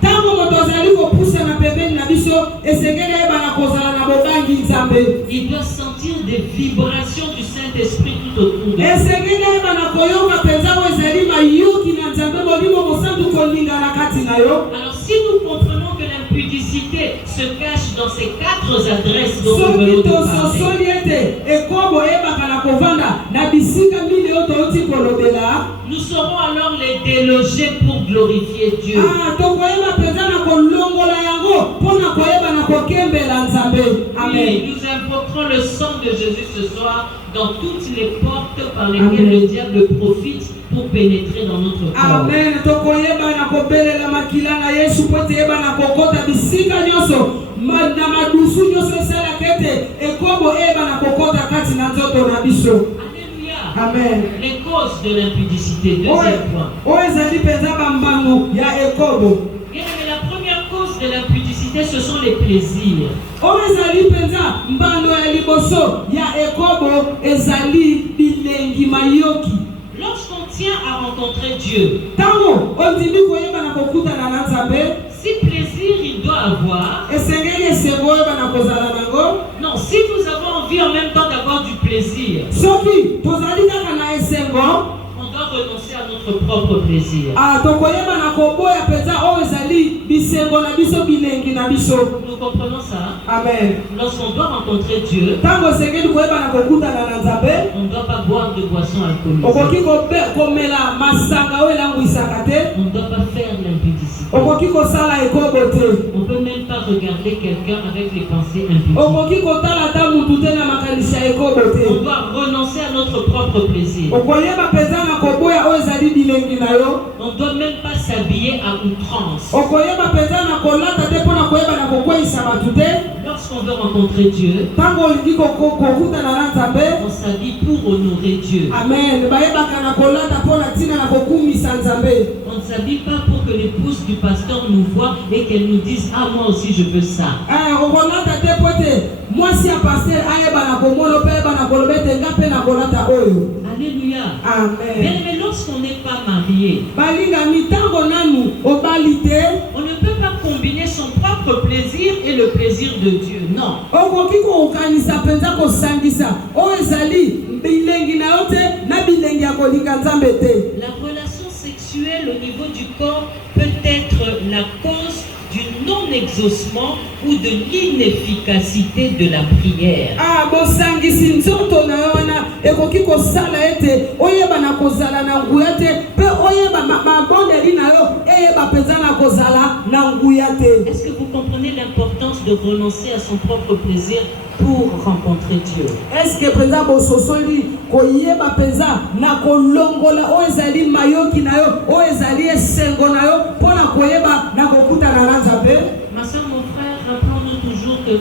ntango moto azali kopusa na pembeni na biso esengeli ayeba na kozala na bobangi nzambe. Il doit sentir des vibrations du Saint-Esprit tout autour de lui. esengeli ayeba na koyoka mpenza oyo ezali mayoki na nzambe molimo mosantu kolinga na kati na yo. Alors si nous comprenons que l'impudicité se cache dans ces 4 adresses dont nous venons soki de parler, tososoli ete ekobo eyebaka na kovanda na bisika mine oyo touti kolobela. nous saurons alors les déloger pour glorifier Dieu. tokoyeba mpenza na kolongola yango mpona koyeba na kokembela nzambe. Amen. Oui, nous invoquerons le sang de Jésus ce soir dans toutes les portes par lesquelles le diable profite pour pénétrer dans notre corps. Amen. tokoyeba na kobelela makila na Yesu po ete yeba na kokota bisika nyonso na madusu nyonso esalaka ete ekobo eyeba na kokota kati na nzoto na biso. Alléluia. Amen. Les causes de l'impudicité, deuxième point. oyo ezali mpenza bambano ya ekobo. Bien, mais la première cause de l'impudicité, ce sont les plaisirs. oyo ezali mpenza mbano ya liboso ya ekobo ezali bilengi mayoki. Lorsqu'on tient à rencontrer Dieu, ntango ondimi koyeba na kokutana na nzambe si plaisir il doit avoir, esengeli esengo oyeba na kozala nango. non, si nous avons envie en même temps d'avoir du plaisir, soki tozali kaka na esengo on doit renoncer à notre propre plaisir. tokoyeba na koboya mpenza oyo ezali bisengo na biso bilengi na biso. Nous comprenons ça. Amen. Lorsqu'on doit rencontrer Dieu, ntango esengeli koyeba na kokutana na nzambe on ne doit pas boire de boissons okoki alcoolisées. komela masanga oyo elangwisaka te. On ne doit pas faire l'impudicité. okoki kosala ekobo te. On ne peut même pas regarder quelqu'un avec les pensées impudiques. okoki kotala ata mutu te na makanisi ya ekobo On te. doit renoncer à notre propre plaisir. okoyeba mpenza na koboya oyo ezali bilengi na yo. On ne doit même pas s'habiller à outrance. okoyeba mpenza na kolata te mpo na koyeba na kokweyisa bato te. Lorsqu'on veut rencontrer Dieu, ntango olingi kokutana na nzambe. on s'habille pour honorer Dieu. Amen. bayebaka na kolata mpo na ntina na kokumisa nzambe. On ne s'habille pas pour que l'épouse du pasteur nous voie et qu'elle nous dise « Ah, moi aussi je veux ça ». okolata te po ete mwasi ya paster ayeba na komona mpe ayeba na koloba ete nga mpe na kolata oyo. Alléluia. Amen. Mais lorsqu'on n'est pas marié, balingami ntango nanu obali te. on ne peut pas combiner son propre plaisir et le plaisir de Dieu. Non. okoki kokanisa mpenza kosangisa oyo ezali bilengi na yo te na bilengi ya kolinga nzambe te. La relation sexuelle au niveau du corps peut être la cause du non-exaucement ou de l'inefficacité de la prière. bosangisi nzoto na yo wana ekoki kosala ete oyeba na kozala na nguya te mpe oyeba mabondeli na yo eyeba mpenza na kozala na nguya te. Est-ce que vous comprenez l'importance de de renoncer à son propre plaisir pour rencontrer Dieu? Est-ce que penza bososoli koyeba penza na kolongola o ezali mayoki na yo o ezali esengo na yo pona koyeba na kokuta na Nzambe? Ma soeur, mon frère, rappelons-nous toujours que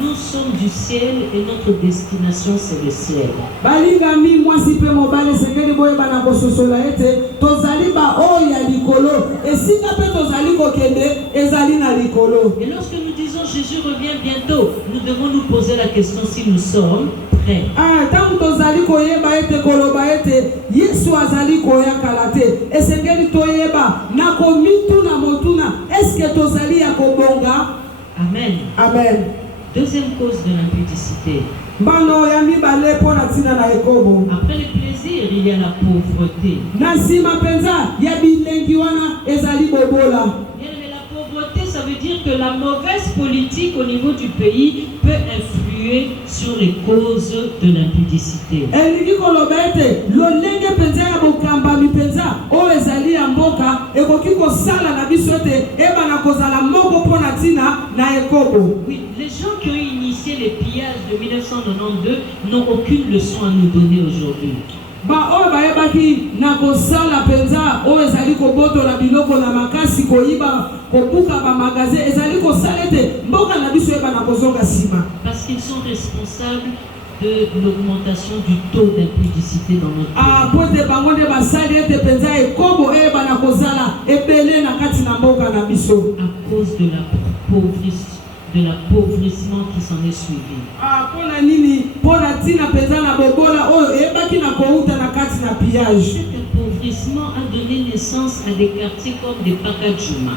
nous sommes du ciel et notre destination c'est le ciel. Balinga mi mwasi pe mobale sekeli boyeba na kososola ete tozali ba o ya likolo esika pe tozali kokende ezali na likolo. Et lorsque nous disons Jésus revient bientôt, nous devons nous poser la question si nous sommes prêts. Tangu tozali koyeba ete koloba ete Yesu azali koyakala te esengeli toyeba na komitu na motuna eske tozali ya kobonga? Amen. Amen. Deuxième cause de l'impudicité. Bano ya mibale pona tina na ekobo. Après le plaisir, il y a la pauvreté. Na sima penza ya bilengi wana ezali bobola. Bien, mais la pauvreté, ça veut dire que la mauvaise politique au niveau du pays peut influer sur les causes de l'impudicité. Elingi koloba ete lolenge penza ya bokamba mi penza o ezali ya mboka ekoki kosala na biso ete eba na kozala moko pona tina na ekobo. Oui, les gens qui ont initié les pillages de 1992 n'ont aucune leçon à nous donner aujourd'hui. Ba o bayebaki na kosala penza o ezali kobotola biloko na makasi koyiba kobuka ba magasin ezali kosala ete mboka na biso eba na kozonga sima. Parce qu'ils sont responsables de l'augmentation du taux d'impudicité dans notre pays. Pote bango nde basali ete penza ekobo eba na kozala ebele na kati na mboka na biso. À cause de l'appauvrissement qui s'en est suivi. Pona nini pona tina penza na bobola oyo ebaki na kouta na kati na pillage. Cet appauvrissement a donné naissance à des quartiers comme des Pakajuma.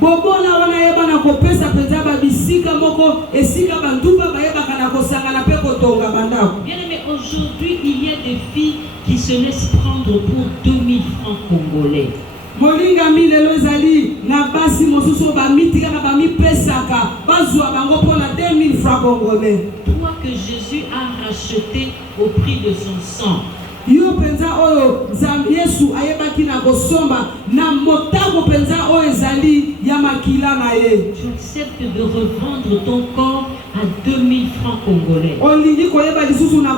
Bobola wana yeba na kopesa penza ba bisika moko esika banduba bayeba kana kosangana pe kotonga bandako. Bien aimé, aujourd'hui il y a des filles qui se laissent prendre pour 2000 francs congolais. Molinga mi lelo ezali na basi mosusu ba mitika na ba mi pesaka bazwa bango pona 2000 francs congolais. Toi que Jésus a racheté au prix de son sang. Yo penza oyo Nzambe Yesu ayebaki na kosomba na motako penza oyo ezali ya makila na ye. Tu acceptes de revendre ton corps à 2000 francs congolais. Olingi koyeba lisusu na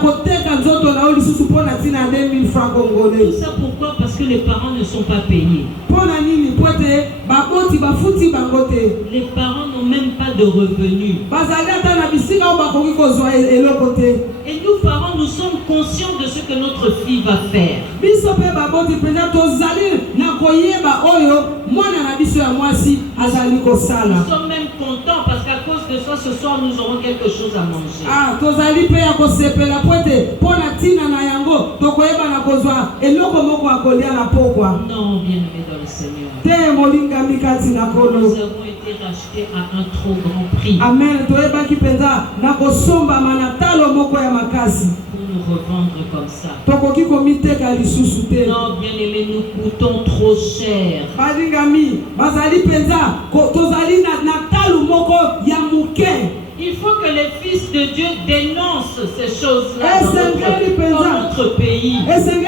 koteka nzoto na oyo lisusu pona tina 2000 francs congolais. Tout ça pourquoi? Parce que les parents ne sont pas payés. Pona nini pote baboti bafuti bangote. Les parents n'ont même pas de revenus. Bazali ata na bisika o bakoki kozwa eloko te. Et nous parents, nous sommes conscients de ce que notre fille va faire. Biso pe baboti penza tozali na koyeba oyo mwana na biso ya mwasi azali kosala. Nous sommes même contents parce qu'à cause de ça, ce soir, nous aurons quelque chose à manger. Tozali pe ya kosepela pote pona tina na yango tokoyeba na kozwa eloko moko akolia na pokwa. Non, bien-aimé dans le Seigneur. Te molinga mikati na kolo. Nous avons été rachetés à un trop grand prix. Amen. Toyeba ki penza na kosomba manatalo moko ya makasi. Pour nous revendre comme ça. Tokoki komiteka lisusu te. Non, bien-aimé, nous coûtons trop cher. Balingami bazali penza tozali na talo moko ya muke. Il faut que les fils de Dieu dénoncent ces choses-là dans notre pays. Nous devons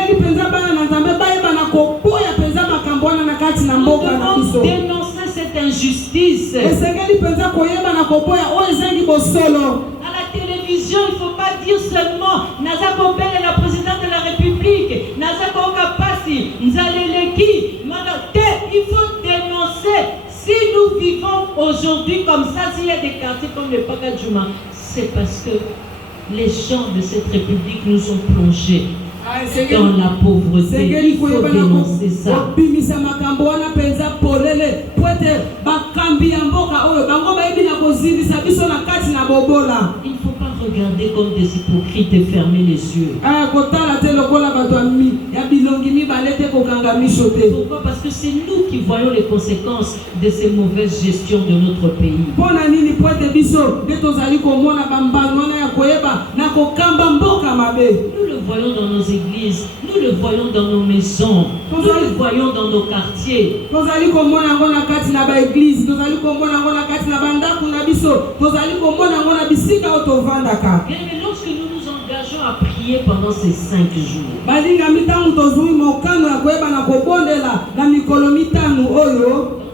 dénoncer cette injustice. À la télévision, il ne faut pas dire seulement Naza Kopel est la présidente de la République, Naza Kokapasi, Nzaleleki, il faut dénoncer. Si nous vivons aujourd'hui comme ça, s'il y a des quartiers comme le Pakajuma, c'est parce que les gens de cette république nous ont plongés dans la pauvreté. Il faut dénoncer ça. Il ne faut pas regarder comme des hypocrites et fermer les yeux. Pourquoi? Parce que c'est nous qui voyons les conséquences de ces mauvaises gestions de notre pays. Nous le voyons dans nos églises, nous le voyons dans nos maisons, nous le voyons dans nos quartiers. Mais lorsque nous nous engageons à prier pendant ces 5 jours, dans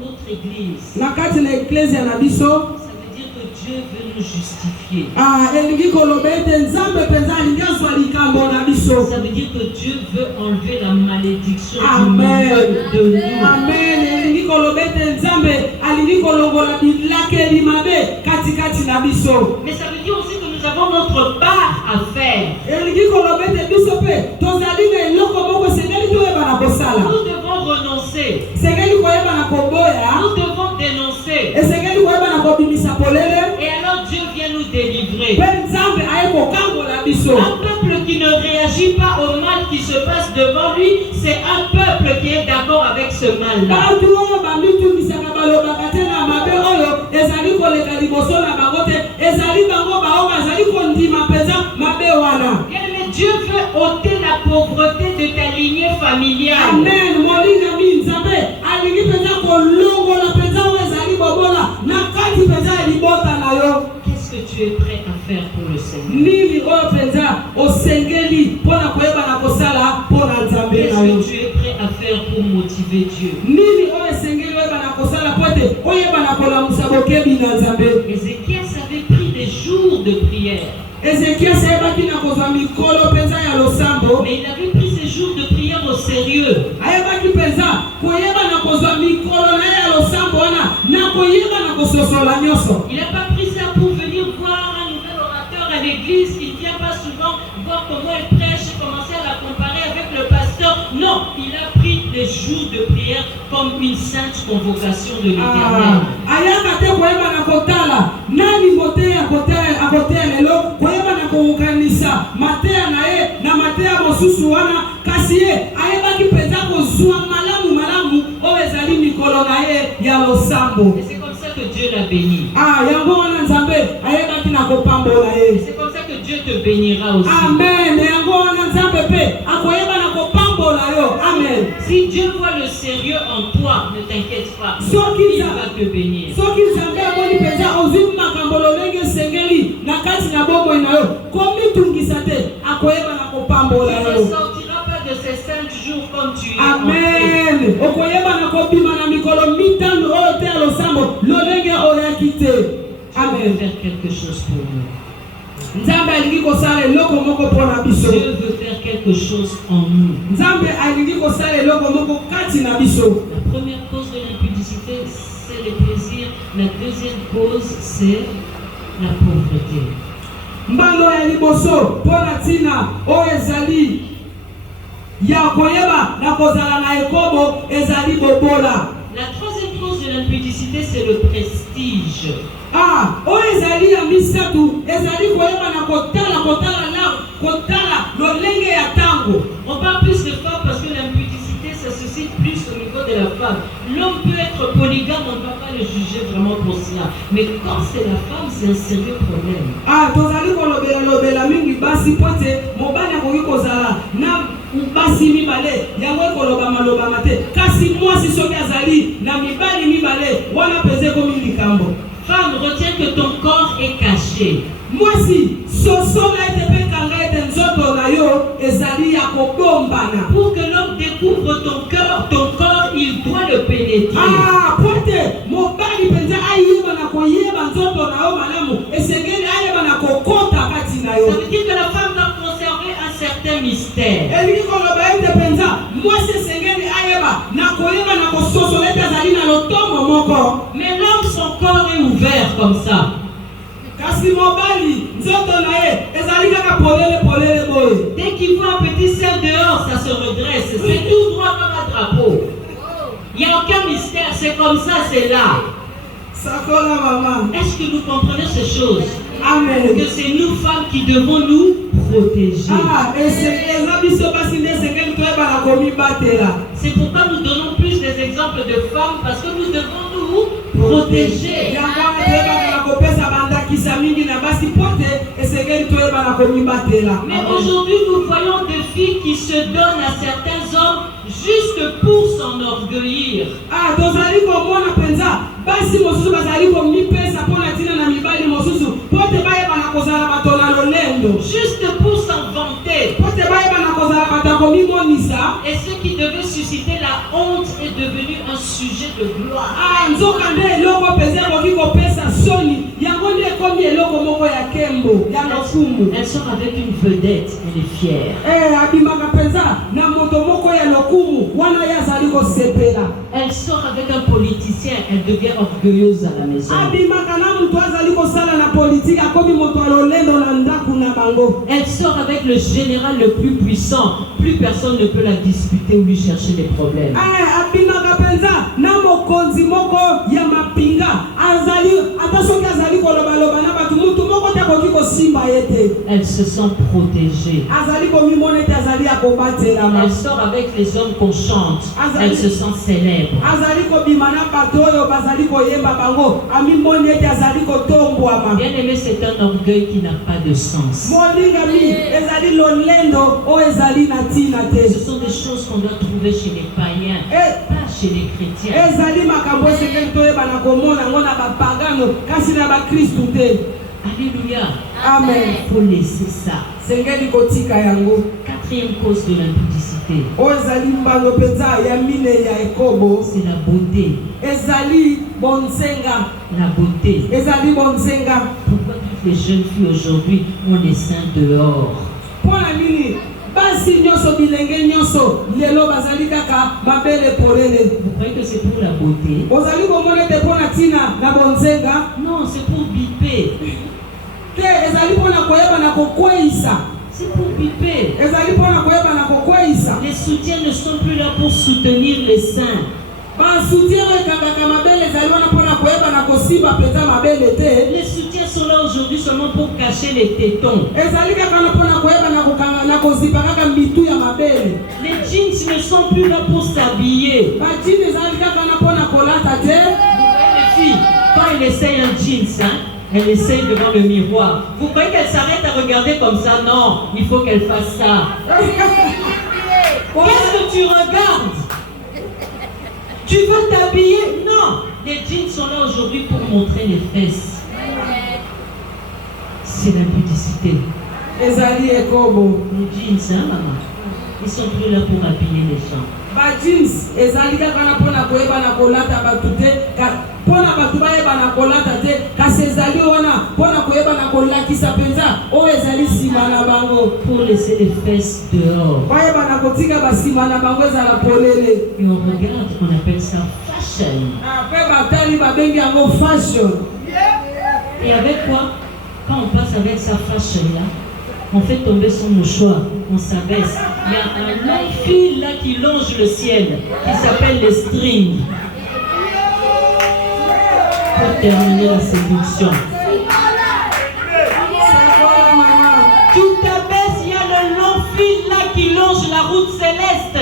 notre notre église, na kati na ecclesia na biso. ça veut dire que Dieu veut nous justifier. Elingi koloba ete nzambe penza alingi azwa likambo na biso. Ça veut dire que Dieu veut enlever la malédiction du Amen. milieu de nous. Amen. Elingi koloba ete nzambe alingi kolongola bilakeli mabe katikati na biso. Mais ça veut dire aussi que nous avons notre part à faire. Elingi koloba ete biso pe tozali na eloko moko sengeli toyeba na kosala. Nous devons renoncer. Sengeli koyeba na koboya. Nous devons dénoncer. Esengeli koyeba na kobimisa polele. Et alors Dieu vient nous délivrer. Pe nzambe aye kokangola biso. Un peuple qui ne réagit pas au mal qui se passe devant lui, c'est un peuple qui est d'accord avec ce mal-là. Bato oyo bamitungisaka balobaka te na mabe oyo ezali koleka liboso na bango te, ezali bango bao bazali kondima mpenza mabe wana. Mais Dieu veut ôter la pauvreté de ta lignée familiale. Amen. Molingami nzambe alingi mpenza kolongola mpenza oyo ezali bobola na kati mpenza ya libota na yo. Qu'est-ce que tu es prêt à faire pour le Seigneur? Nini oyo mpenza osengeli mpona koyeba na kosala mpona nzambe Qu'est-ce na yo? que tu es prêt à faire pour motiver Dieu? Nini oyo esengeli oyeba na kosala po ete oyeba na kolamusa bokebi na nzambe? Ézéchias avait pris des jours de prière. Ezekias ayebaki na kozwa mikolo mpenza ya losambo. Mais il avait pris ces jours de prière au sérieux. Ayebaki mpenza koyeba na kozwa mikolo na ye ya losambo wana na koyeba na kososola nyonso. Il n'a pas pris ça pour venir voir un nouvel orateur à l'église qui ne vient pas souvent voir comment il prêche et commencer à la comparer avec le pasteur. Non, il a pris les jours de prière comme une sainte convocation de l'Éternel. Ayaka te koyeba na kotala nani mote ya kotea lelo koyeba na kokanisa mateya na ye na mateya mosusu wana kasi ye ayebaki mpenza kozwa malamu oyo ezali mikolo na ye ya losambo. Et c'est comme ça que Dieu l'a béni. Yango wana nzambe ayebaki na kopambola ye. C'est comme ça que Dieu te bénira aussi. Amen. Yango wana nzambe pe akoyeba na kopambola yo. Amen. Si Dieu voit le sérieux en toi, ne t'inquiète pas. Il va te bénir. Soki nzambe amoni mpenza ozwi makambo lolenge esengeli na kati na bomoi na yo komitungisa te akoyeba na kopambola Tu yo. ne sortiras pas de ces 5 jours comme tu es entré. Amen. Okoyeba na kobima na mikolo mitano oyo te ya losambo lolenge oyaki te. Dieu Amen. veut faire quelque chose pour nous. Nzambe alingi kosala eloko moko mpona biso. Dieu veut faire quelque chose en nous. Nzambe alingi kosala eloko moko kati na biso. La première cause de l'impudicité, c'est le plaisir. La deuxième cause, c'est la pauvreté. Mbano ya liboso mpona ntina oyo ezali ya koyeba na kozala na ekobo ezali bobola. La troisième cause de l'impudicité, c'est le prestige. Oyo ezali ya misatu ezali koyeba na kotala lolenge ya tango. On parle plus de femmes parce que l'impudicité, ça se situe plus au niveau de la femme. L'homme peut être polygame, on ne va pas le juger vraiment pour cela. Mais quand c'est la femme, c'est un sérieux problème. Tozali kolobela mingi basi pote mobali akoki kozala na basi mibale yango koloba maloba mate kasi mwasi soki azali na mibali mibale wana peze komi likambo. Femme, retiens que ton corps est caché. Mwasi sosola ete pe kanga ete nzoto na yo ezali ya kobombana. Pour que l'homme découvre ton corps, il doit le pénétrer. Pote mobali penza ayeba na koyeba nzoto na yo malamu esengeli ayeba na kokota kati na yo. Ça veut dire que la femme doit conserver un certain mystère. Elingi koloba ete penza mwasi esengeli ayeba na koyeba na kososola ete azali na lotongo moko. Mais l'homme, son corps est ouvert comme ça. Kasi mobali nzoto na ye ezali kaka polele boye. Dès qu'il voit un petit sein dehors, ça se redresse. C'est tout droit comme un drapeau. Il n'y a aucun mystère, c'est comme ça, c'est là. Sakola maman. Est-ce que vous comprenez ces choses? Amen. Que c'est nous femmes qui devons nous protéger. C'est pourquoi nous donnons plus des exemples de femmes parce que nous devons nous protéger. Mais aujourd'hui, nous voyons des filles qui se donnent à certains hommes juste pour s'enorgueillir. Juste pour s'en vanter. Et ce qui devait susciter la honte est devenu un sujet de de gloire. nzoka nde eloko peza koki kopesa soni yango nde ekomi eloko moko ya kembo ya lokumu. Elle sort avec une vedette, elle est fière. Abimaka peza na moto moko ya lokumu wana yazali kosepela. Elle sort avec un politicien, elle devient orgueilleuse à la maison. Abimaka na mutu azali kosala na politique akomi moto alolendo na ndaku na bango. Elle sort avec le général le plus puissant, plus personne ne peut la disputer ou lui chercher des problèmes. Abimaka penza na mokonzi moko ya mapinga azali atasoki azali koloba na batu mutu moko te koki kosimba yete. Elle se sent protégée. Azali komi monete azali akobatela ma. Elle sort avec les hommes qu'on chante. Elle se sent célèbre. Azali kobima na batu oyo bazali koyemba bango ami monete azali kotombwama. Bien aimé, c'est un orgueil qui n'a pas de sens. Molingami ezali lolendo o ezali na tina te. Ce sont des choses qu'on doit trouver chez les païens, pas chez les chrétiens. Ezali makambo sekeli toyeba na komona ngo na bapagano kasi na bakristu te. Alléluia. Amen. Il faut laisser ça. Sengeli kotika yango. Quatrième cause de l'impudicité. O ezali mbano penza ya mine ya ekobo. C'est la beauté. Ezali bonzenga. La beauté. Ezali bonzenga. Pourquoi toutes les jeunes filles aujourd'hui ont les seins dehors? Pona nini? Basi nyoso bilenge nyoso lelo bazali kaka mabele polele. Vous croyez que c'est pour la beauté? Ozali komona te pona tina na bonzenga? Non, c'est pour biper. Te ezali pona koyeba na kokweisa. C'est pour biper. Ezali pona koyeba na kokweisa. Les soutiens ne sont plus là pour soutenir les seins. Les soutiens sont là aujourd'hui seulement pour cacher les tétons. Les jeans ne sont plus là pour s'habiller. Les filles, quand elles essayent un jeans, elle essaye devant le miroir. Vous croyez qu'elle s'arrête à regarder comme ça? Non, il faut qu'elle fasse ça. Qu'est-ce que tu regardes? Tu veux t'habiller? Non. Les jeans sont là aujourd'hui pour montrer les fesses. C'est l'impudicité. Les jeans, hein, maman? Ils sont plus là pour habiller les gens. Pour laisser les fesses dehors. Et on regarde, on appelle ça fashion. Et avec quoi? Quand on passe avec sa fashion là, on fait tomber son mouchoir, on s'abaisse. Il y a un long fil là qui longe le ciel, qui s'appelle les strings. Pour terminer la séduction. Tu t'abaisses, il y a le long fil là qui longe la route céleste.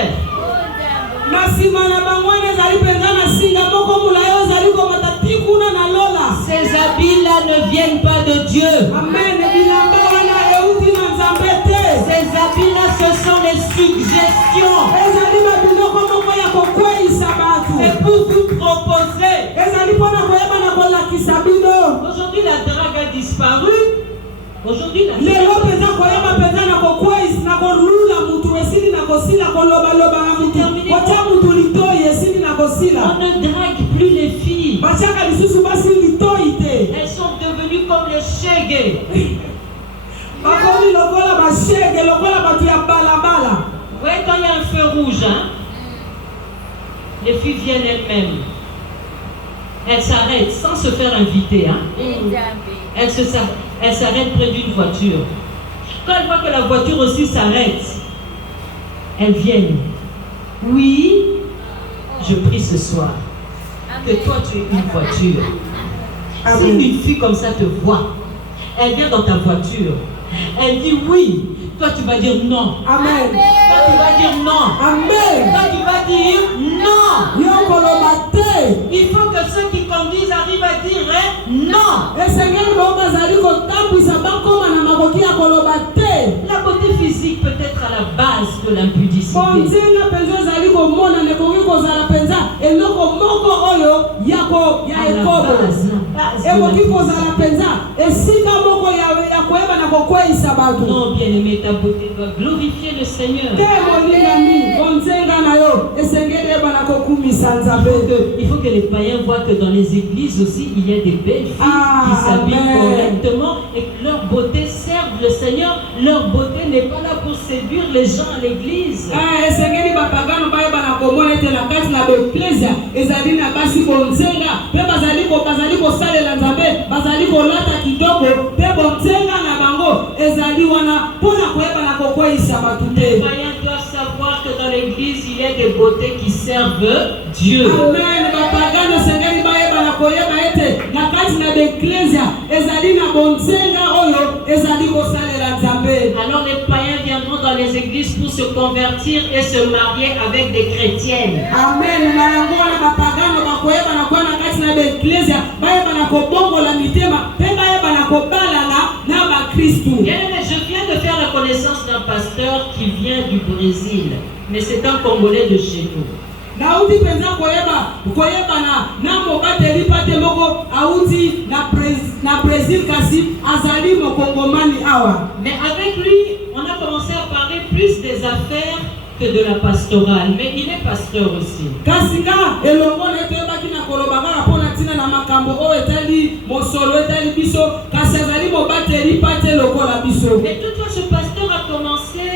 Ces habits là ne viennent pas de Dieu. Amen. Ces habits là, ce sont les suggestions. C'est pour vous proposer. Aujourd'hui la drague a disparu. Aujourd'hui la on ne drague plus les filles. Elles sont devenues comme les shege. Vous voyez, quand il y a un feu rouge, hein, les filles viennent elles-mêmes. Elles s'arrêtent sans se faire inviter. Hein. Elles s'arrêtent près d'une voiture. Quand elles voient que la voiture aussi s'arrête, elles viennent. Oui, je prie ce soir que toi tu aies une voiture. Si une fille comme ça te voit, elle vient dans ta voiture, elle dit oui, toi tu vas dire non. Amen. Toi tu vas dire non. Amen. Toi tu vas dire non. Il faut que ceux qui conduisent arrivent à dire non. La beauté physique peut être à la base de l'impudicité. kokweyisa bato. Non, bien-aimé, ta beauté doit glorifier le Seigneur. Te molingami bonzenga na yo esengeli yeba na kokumisa Nzambe. Il faut que les païens voient que dans les églises aussi, il y a des belles filles qui s'habillent amen. correctement et que leur beauté serve le Seigneur. Leur beauté n'est pas là pour séduire les gens à l'église. Esengeli bapagano bayeba na komona ete na kati na beklezia ezali na basi bonzenga pe bazali kosalela Nzambe bazali kolata kitoko pe bonzenga na bango ezali wana mpona koyeba na kokweyisa bato te. Les païens doivent savoir que dans l'église, il y a des beautés qui servent Dieu. Amen. Bapagano esengeli bayeba na koyeba ete na kati na beklezia ezali na bonzenga oyo ezali kosalela Nzambe. Alors les païens viendront dans les églises pour se convertir et se marier avec des chrétiennes. Amen. Na yango na bapagano bakoyeba na kwa na kati na beklezia bayeba na kobongola mitema pe bayeba na kobalana na bakristu. Bien-aimé, je viens de faire la connaissance d'un pasteur qui vient du Brésil, mais c'est un Congolais de chez nous. Nauti penza koyeba na mobateli pate moko auti na Brésil kasi azali mokongomani awa. Mais avec lui, on a commencé à parler plus des affaires que de la pastorale, mais il est pasteur aussi. Kasika elongo na tebaki na kolobanga pona tina na makambo o etali mosolo etali biso kasi azali mobateli pate lokola biso. Mais toutefois, ce pasteur a commencé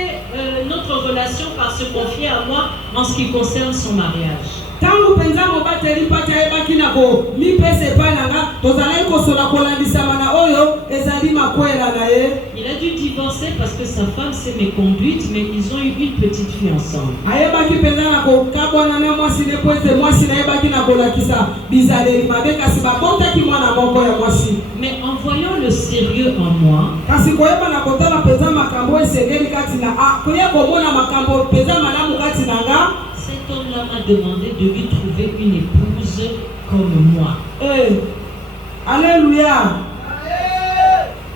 notre relation par se confier à moi en ce qui concerne son mariage. Tangu penza mobateli pate ayebaki na ko mi pese pa nanga tozalaki kosola kolandisama na oyo ezali makwela na ye. Il a dû divorcer parce que sa femme s'est méconduite, mais ils ont eu une petite fille ensemble. Ayebaki penza na ko kabwana na mwasi ne poete mwasi na ayebaki na kolakisa bizaleli mabe kasi babotaki mwana moko ya mwasi. Mais en voyant le sérieux en moi, kasi koyeba na kotala penza makambo esengeli kati na koye komona makambo penza malamu kati na nga. cet homme-là m'a demandé de lui trouver une épouse comme moi. Alléluia.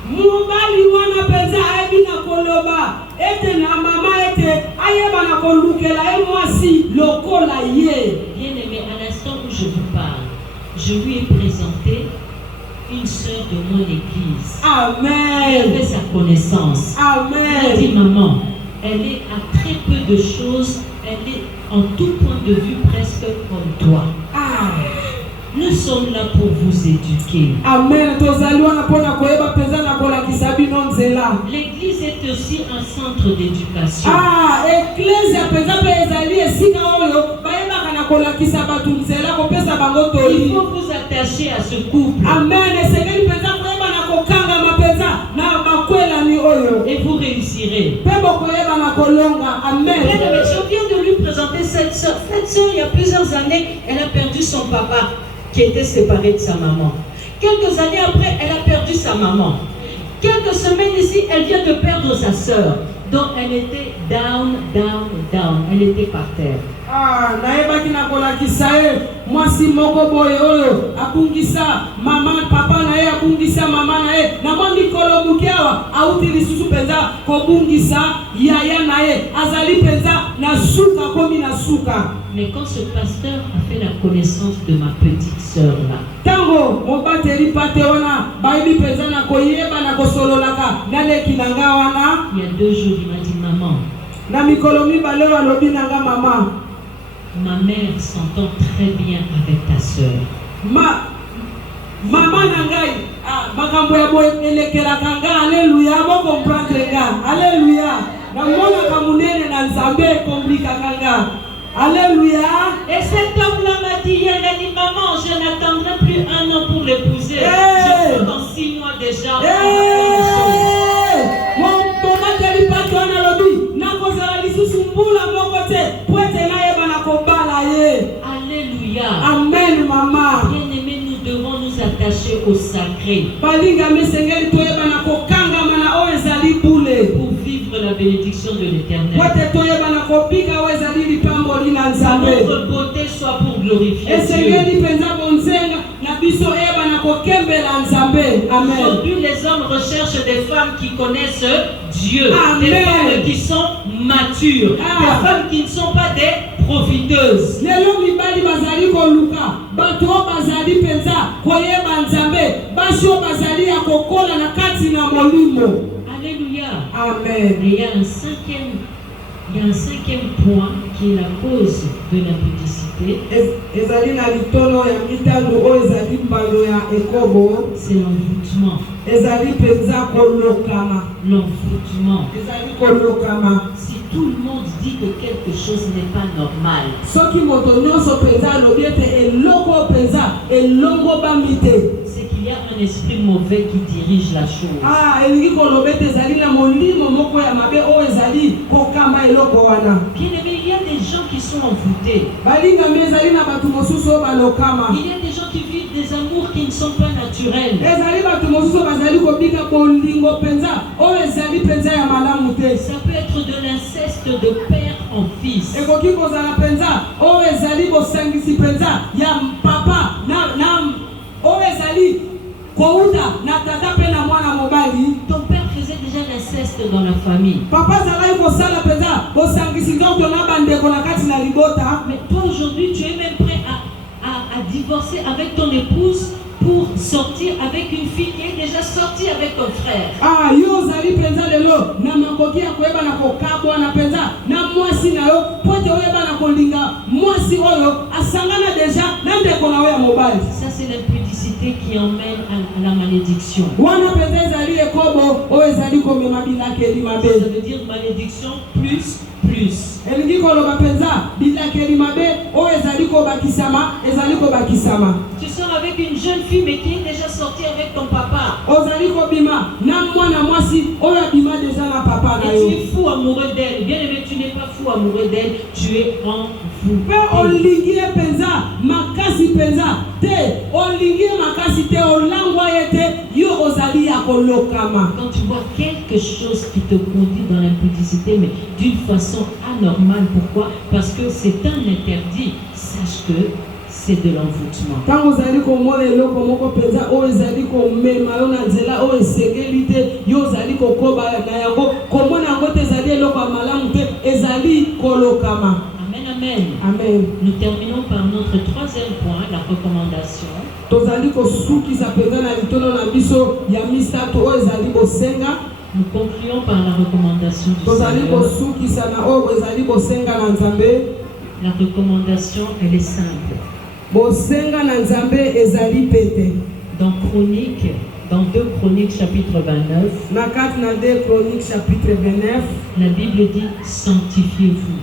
Mubali wana penza ayebi na koloba ete na mama ete ayeba na kolukela e mwasi lokola ye. Bien-aimé, à l'instant où je vous parle, je lui ai présenté une sœur de mon église. Amen. Elle fait sa connaissance. Amen. Elle a dit, maman, elle est à très peu de choses, elle est en tout point de vue presque comme toi. Nous sommes là pour vous éduquer. Amen. L'église est aussi un centre d'éducation. Il faut vous attacher à ce couple. Amen. Et vous réussirez. Amen. Je viens de lui présenter cette soeur. Cette soeur, il y a plusieurs années, elle a perdu son papa qui était séparé de sa maman. Quelques années après, elle a perdu sa maman. Quelques semaines ici, elle vient de perdre sa soeur. Donc elle était down. Elle était par terre. Naebaki na kolakisa ye mwasi moko boye oyo abungisa mama papa na ye abungisa mama na ye na moni kolomuki awa auti lisusu penza kobungisa yaya na ye azali penza na suka komi na suka. Mais quand ce pasteur a fait la connaissance de ma petite sœur là, tango mobateli pate wana baibi penza na koyeba na kosololaka naleki na nga wana, il y a 2 jours, il m'a dit, maman, na mikolo mibale alobi na nga mama, ma mère s'entend très bien avec ta sœur. Maman nangai makambo ya boye elekelaka nga. Alléluia. Bo comprendre nga. Alléluia. Na mona kamunene na Nzambe komplikaka nga. Alléluia. Et cet homme-là m'a dit, il a dit, maman, je n'attendrai plus 1 an pour l'épouser. Je peux dans 6 mois déjà. Alléluia. Amen, maman. Bien-aimés, nous devons nous attacher au sacré pour vivre la bénédiction de l'Éternel. Que notre beauté soit pour glorifier Dieu. Aujourd'hui, les hommes recherchent des femmes qui connaissent Dieu. Amen. Des femmes qui sont matures. Des femmes qui ne sont pas des profiteuses. Amen. Et il y a un cinquième point qui est la cause de l'impudicité. Ezali na litono ya mitano o ezali mbalo ya ekobo. C'est l'envoûtement. Ezali penza kolokama. L'envoûtement. Ezali kolokama. Si tout le monde dit que quelque chose n'est pas normal, Soki moto nyonso penza alobi ete eloko penza elongo bamite. c'est qu'il y a un esprit mauvais qui dirige la chose. Elingi koloba ete ezali na molimo moko ya mabe o ezali kokamba eloko wana. Bien aimé, il y a des gens qui sont envoûtés. Balingami ezali na bato mosusu oyo balokama. Il y a des gens qui vivent des amours qui ne sont pas naturels. Ezali bato mosusu bazali kobika bolingo penza oyo ezali penza ya malamu te. Ça peut être de l'inceste de père en fils. Ekoki kozala penza oyo ezali bosangisi penza ya papa na oyo ezali kouta na tata pe na mwana mobali. Ton père faisait déjà l'inceste dans la famille. Papa zalaki kosala penza bosangisi nzoto na bandeko na kati na libota. Mais toi aujourd'hui tu es même prêt à divorcer avec ton épouse pour sortir avec une fille qui est déjà sortie avec ton frère. Yo zali penza lelo na makoki ya koyeba na kokabwa na penza na mwasi na yo pote oyeba na kolinga mwasi oyo asangana deja na ndeko na yo ya mobali. Ça c'est l'impudicité qui emmène à la malédiction. Wana penza ezali ekobo oyo ezali komema bilakeli mabe. Ça veut dire malédiction plus. Elingi koloba penza bilakeli mabe oyo ezali kobakisama. Tu sors avec une jeune fille mais qui est déjà sortie avec ton papa. Ozali kobima na mwana mwasi oyo abima deja na papa na Et yo. tu es fou amoureux d'elle. Bien aimé, tu n'es pas fou amoureux d'elle, tu es en fou. Pe olingi penza makasi penza te olingi makasi te olangwa yete yo ozali ya kolokama. Quand tu vois quelque chose qui te conduit dans l'impudicité mais d'une façon anormale, pourquoi? Parce que c'est un interdit. Sache que c'est de l'envoûtement. Quand vous allez komona eloko moko penza o ezali komema yo na nzela o esengeli te yo ozali kokoba na yango komona yango te ezali eloko ya malamu te ezali kolokama. Amen. Nous terminons par notre troisième point, la recommandation. Tozali kosukisa penza na litono na biso ya misato o ezali bosenga. Nous concluons par la recommandation du Tozali Seigneur. kosukisa na o ezali bosenga na Nzambe. La recommandation, elle est simple. Bosenga na Nzambe ezali pete. Dans 2 Chroniques chapitre 29, Na 4 na 2 Chroniques chapitre 29, la Bible dit sanctifiez-vous.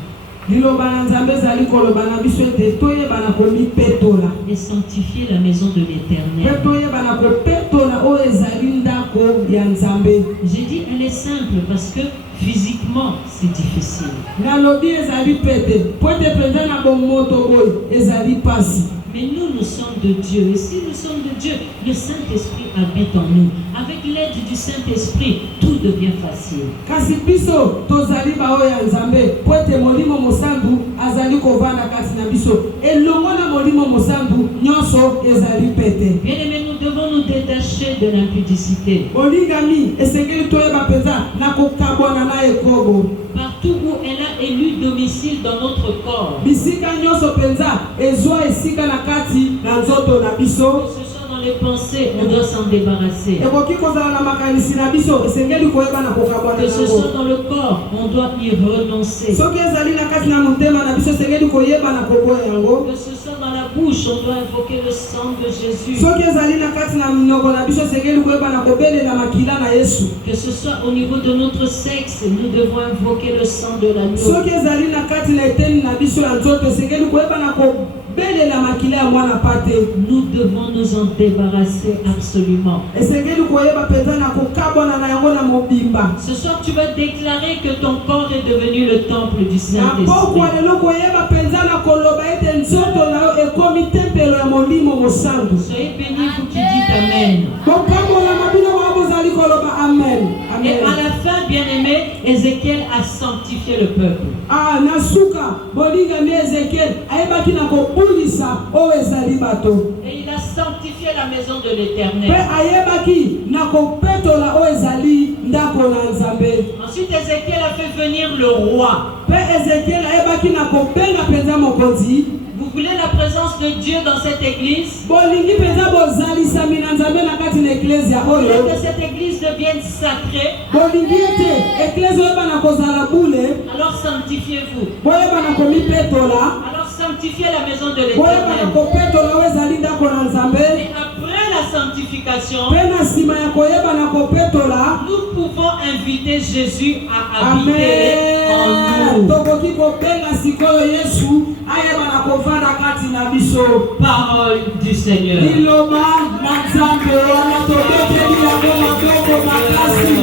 liloba na Nzambe ezali koloba na biso ete toyeba na komipetola. Et sanctifiez la maison de l'Éternel. Toyeba na kopetola o ezali ndako ya Nzambe. J'ai dit elle est simple parce que physiquement c'est difficile. Nalobi ezali pete. Pote penza na bomoto boy ezali pasi. Mais nous sommes de Dieu. Et si nous sommes de Dieu, le Saint-Esprit habite en nous. Avec l'aide du Saint-Esprit, tout devient facile. Kasi biso tozali ba o ya Nzambe. Pote molimo mosandu azali kovanda kasi na biso. Elongo na molimo mosandu nyonso ezali pete. Bien aimés, nous devons nous détacher de l'impudicité. Olingami esengeli toyeba penza na kokabwana na ekobo. Partout où elle a élu domicile dans notre corps, Bisika nyonso penza ezwa esika na kati na nzoto na biso. que ce soit dans les pensées, on doit s'en débarrasser. Ekoki kozala na makanisi na biso esengeli koyeba na kokabwana Que ce nango. soit dans le corps, on doit y renoncer. Soki ezali na kati na motema na biso esengeli koyeba na koboya yango. Que ce soit dans la bouche, on doit invoquer le sang de Jésus. Soki ezali na kati na minoko na biso esengeli koyeba na kobelela makila na Yesu. Que ce soit au niveau de notre sexe, nous devons invoquer le sang de l'agneau. Soki ezali na kati na eteni na biso ya nzoto esengeli koyeba na kobelela makila ya mwana pate. Nous devons nous en débarrasser absolument. Esengeli koyeba penza na kokabwana na yango na mobimba. Ce soir, tu vas déclarer que ton corps est devenu le temple du Na Saint-Esprit. pokwa lelo koyeba penza na koloba ete nzoto na yo ekomi tempelo ya molimo mosantu. Soyez bénis, vous qui dites Amen. Bokambola mabino wa bozali koloba amen. Et Amen. à la fin, bien-aimé, Ézéchiel a sanctifié le peuple. Na suka bolingami Ezekiel ayebaki na kobulisa o ezali bato. Et il a sanctifié la maison de Pe l'Éternel. ayebaki na kopetola o ezali ndako na Nzambe. Ensuite, Ézéchiel a fait venir le roi. Pe Ezekiel ayebaki na kobenga penza mokonzi. Vous Vous voulez la présence de Dieu dans cette église? bolingi penza bozalisa mina nzambe na kati na eklezia Vous voulez oyo que cette église devienne sacrée? bolingi ete eklezia oyo ebana kozala bule Alors sanctifiez-vous. boyebana komipetola Alors sanctifiez la maison de boyebana l'Éternel. kopetola oyo ezali ndako na nzambe Et après la sanctification, mpe na nsima ya koyebana kopetola nous pouvons inviter Jésus à habiter en amen nous. tokoki kobenga sikoyo yesu ayebana kovanda kati na biso. Parole du Seigneur. Liloba na nzambe wana tobeteli yango maboko makasi.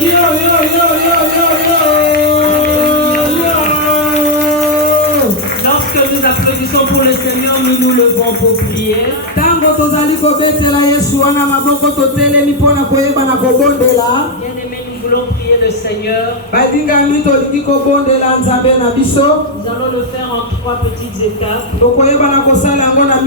Yo yo yo yo yo yo yo. Lorsque nous applaudissons pour le Seigneur, nous nous levons pour prier. Tango tozali kobetela yesu wana maboko totelemi mpona koyeba na kobondela. Bien-aimés, nous voulons prier le Seigneur. Badingami tolingi kobondela nzambe na biso. Nous allons le faire en 3 petites étapes. Tokoyeba na kosala yango na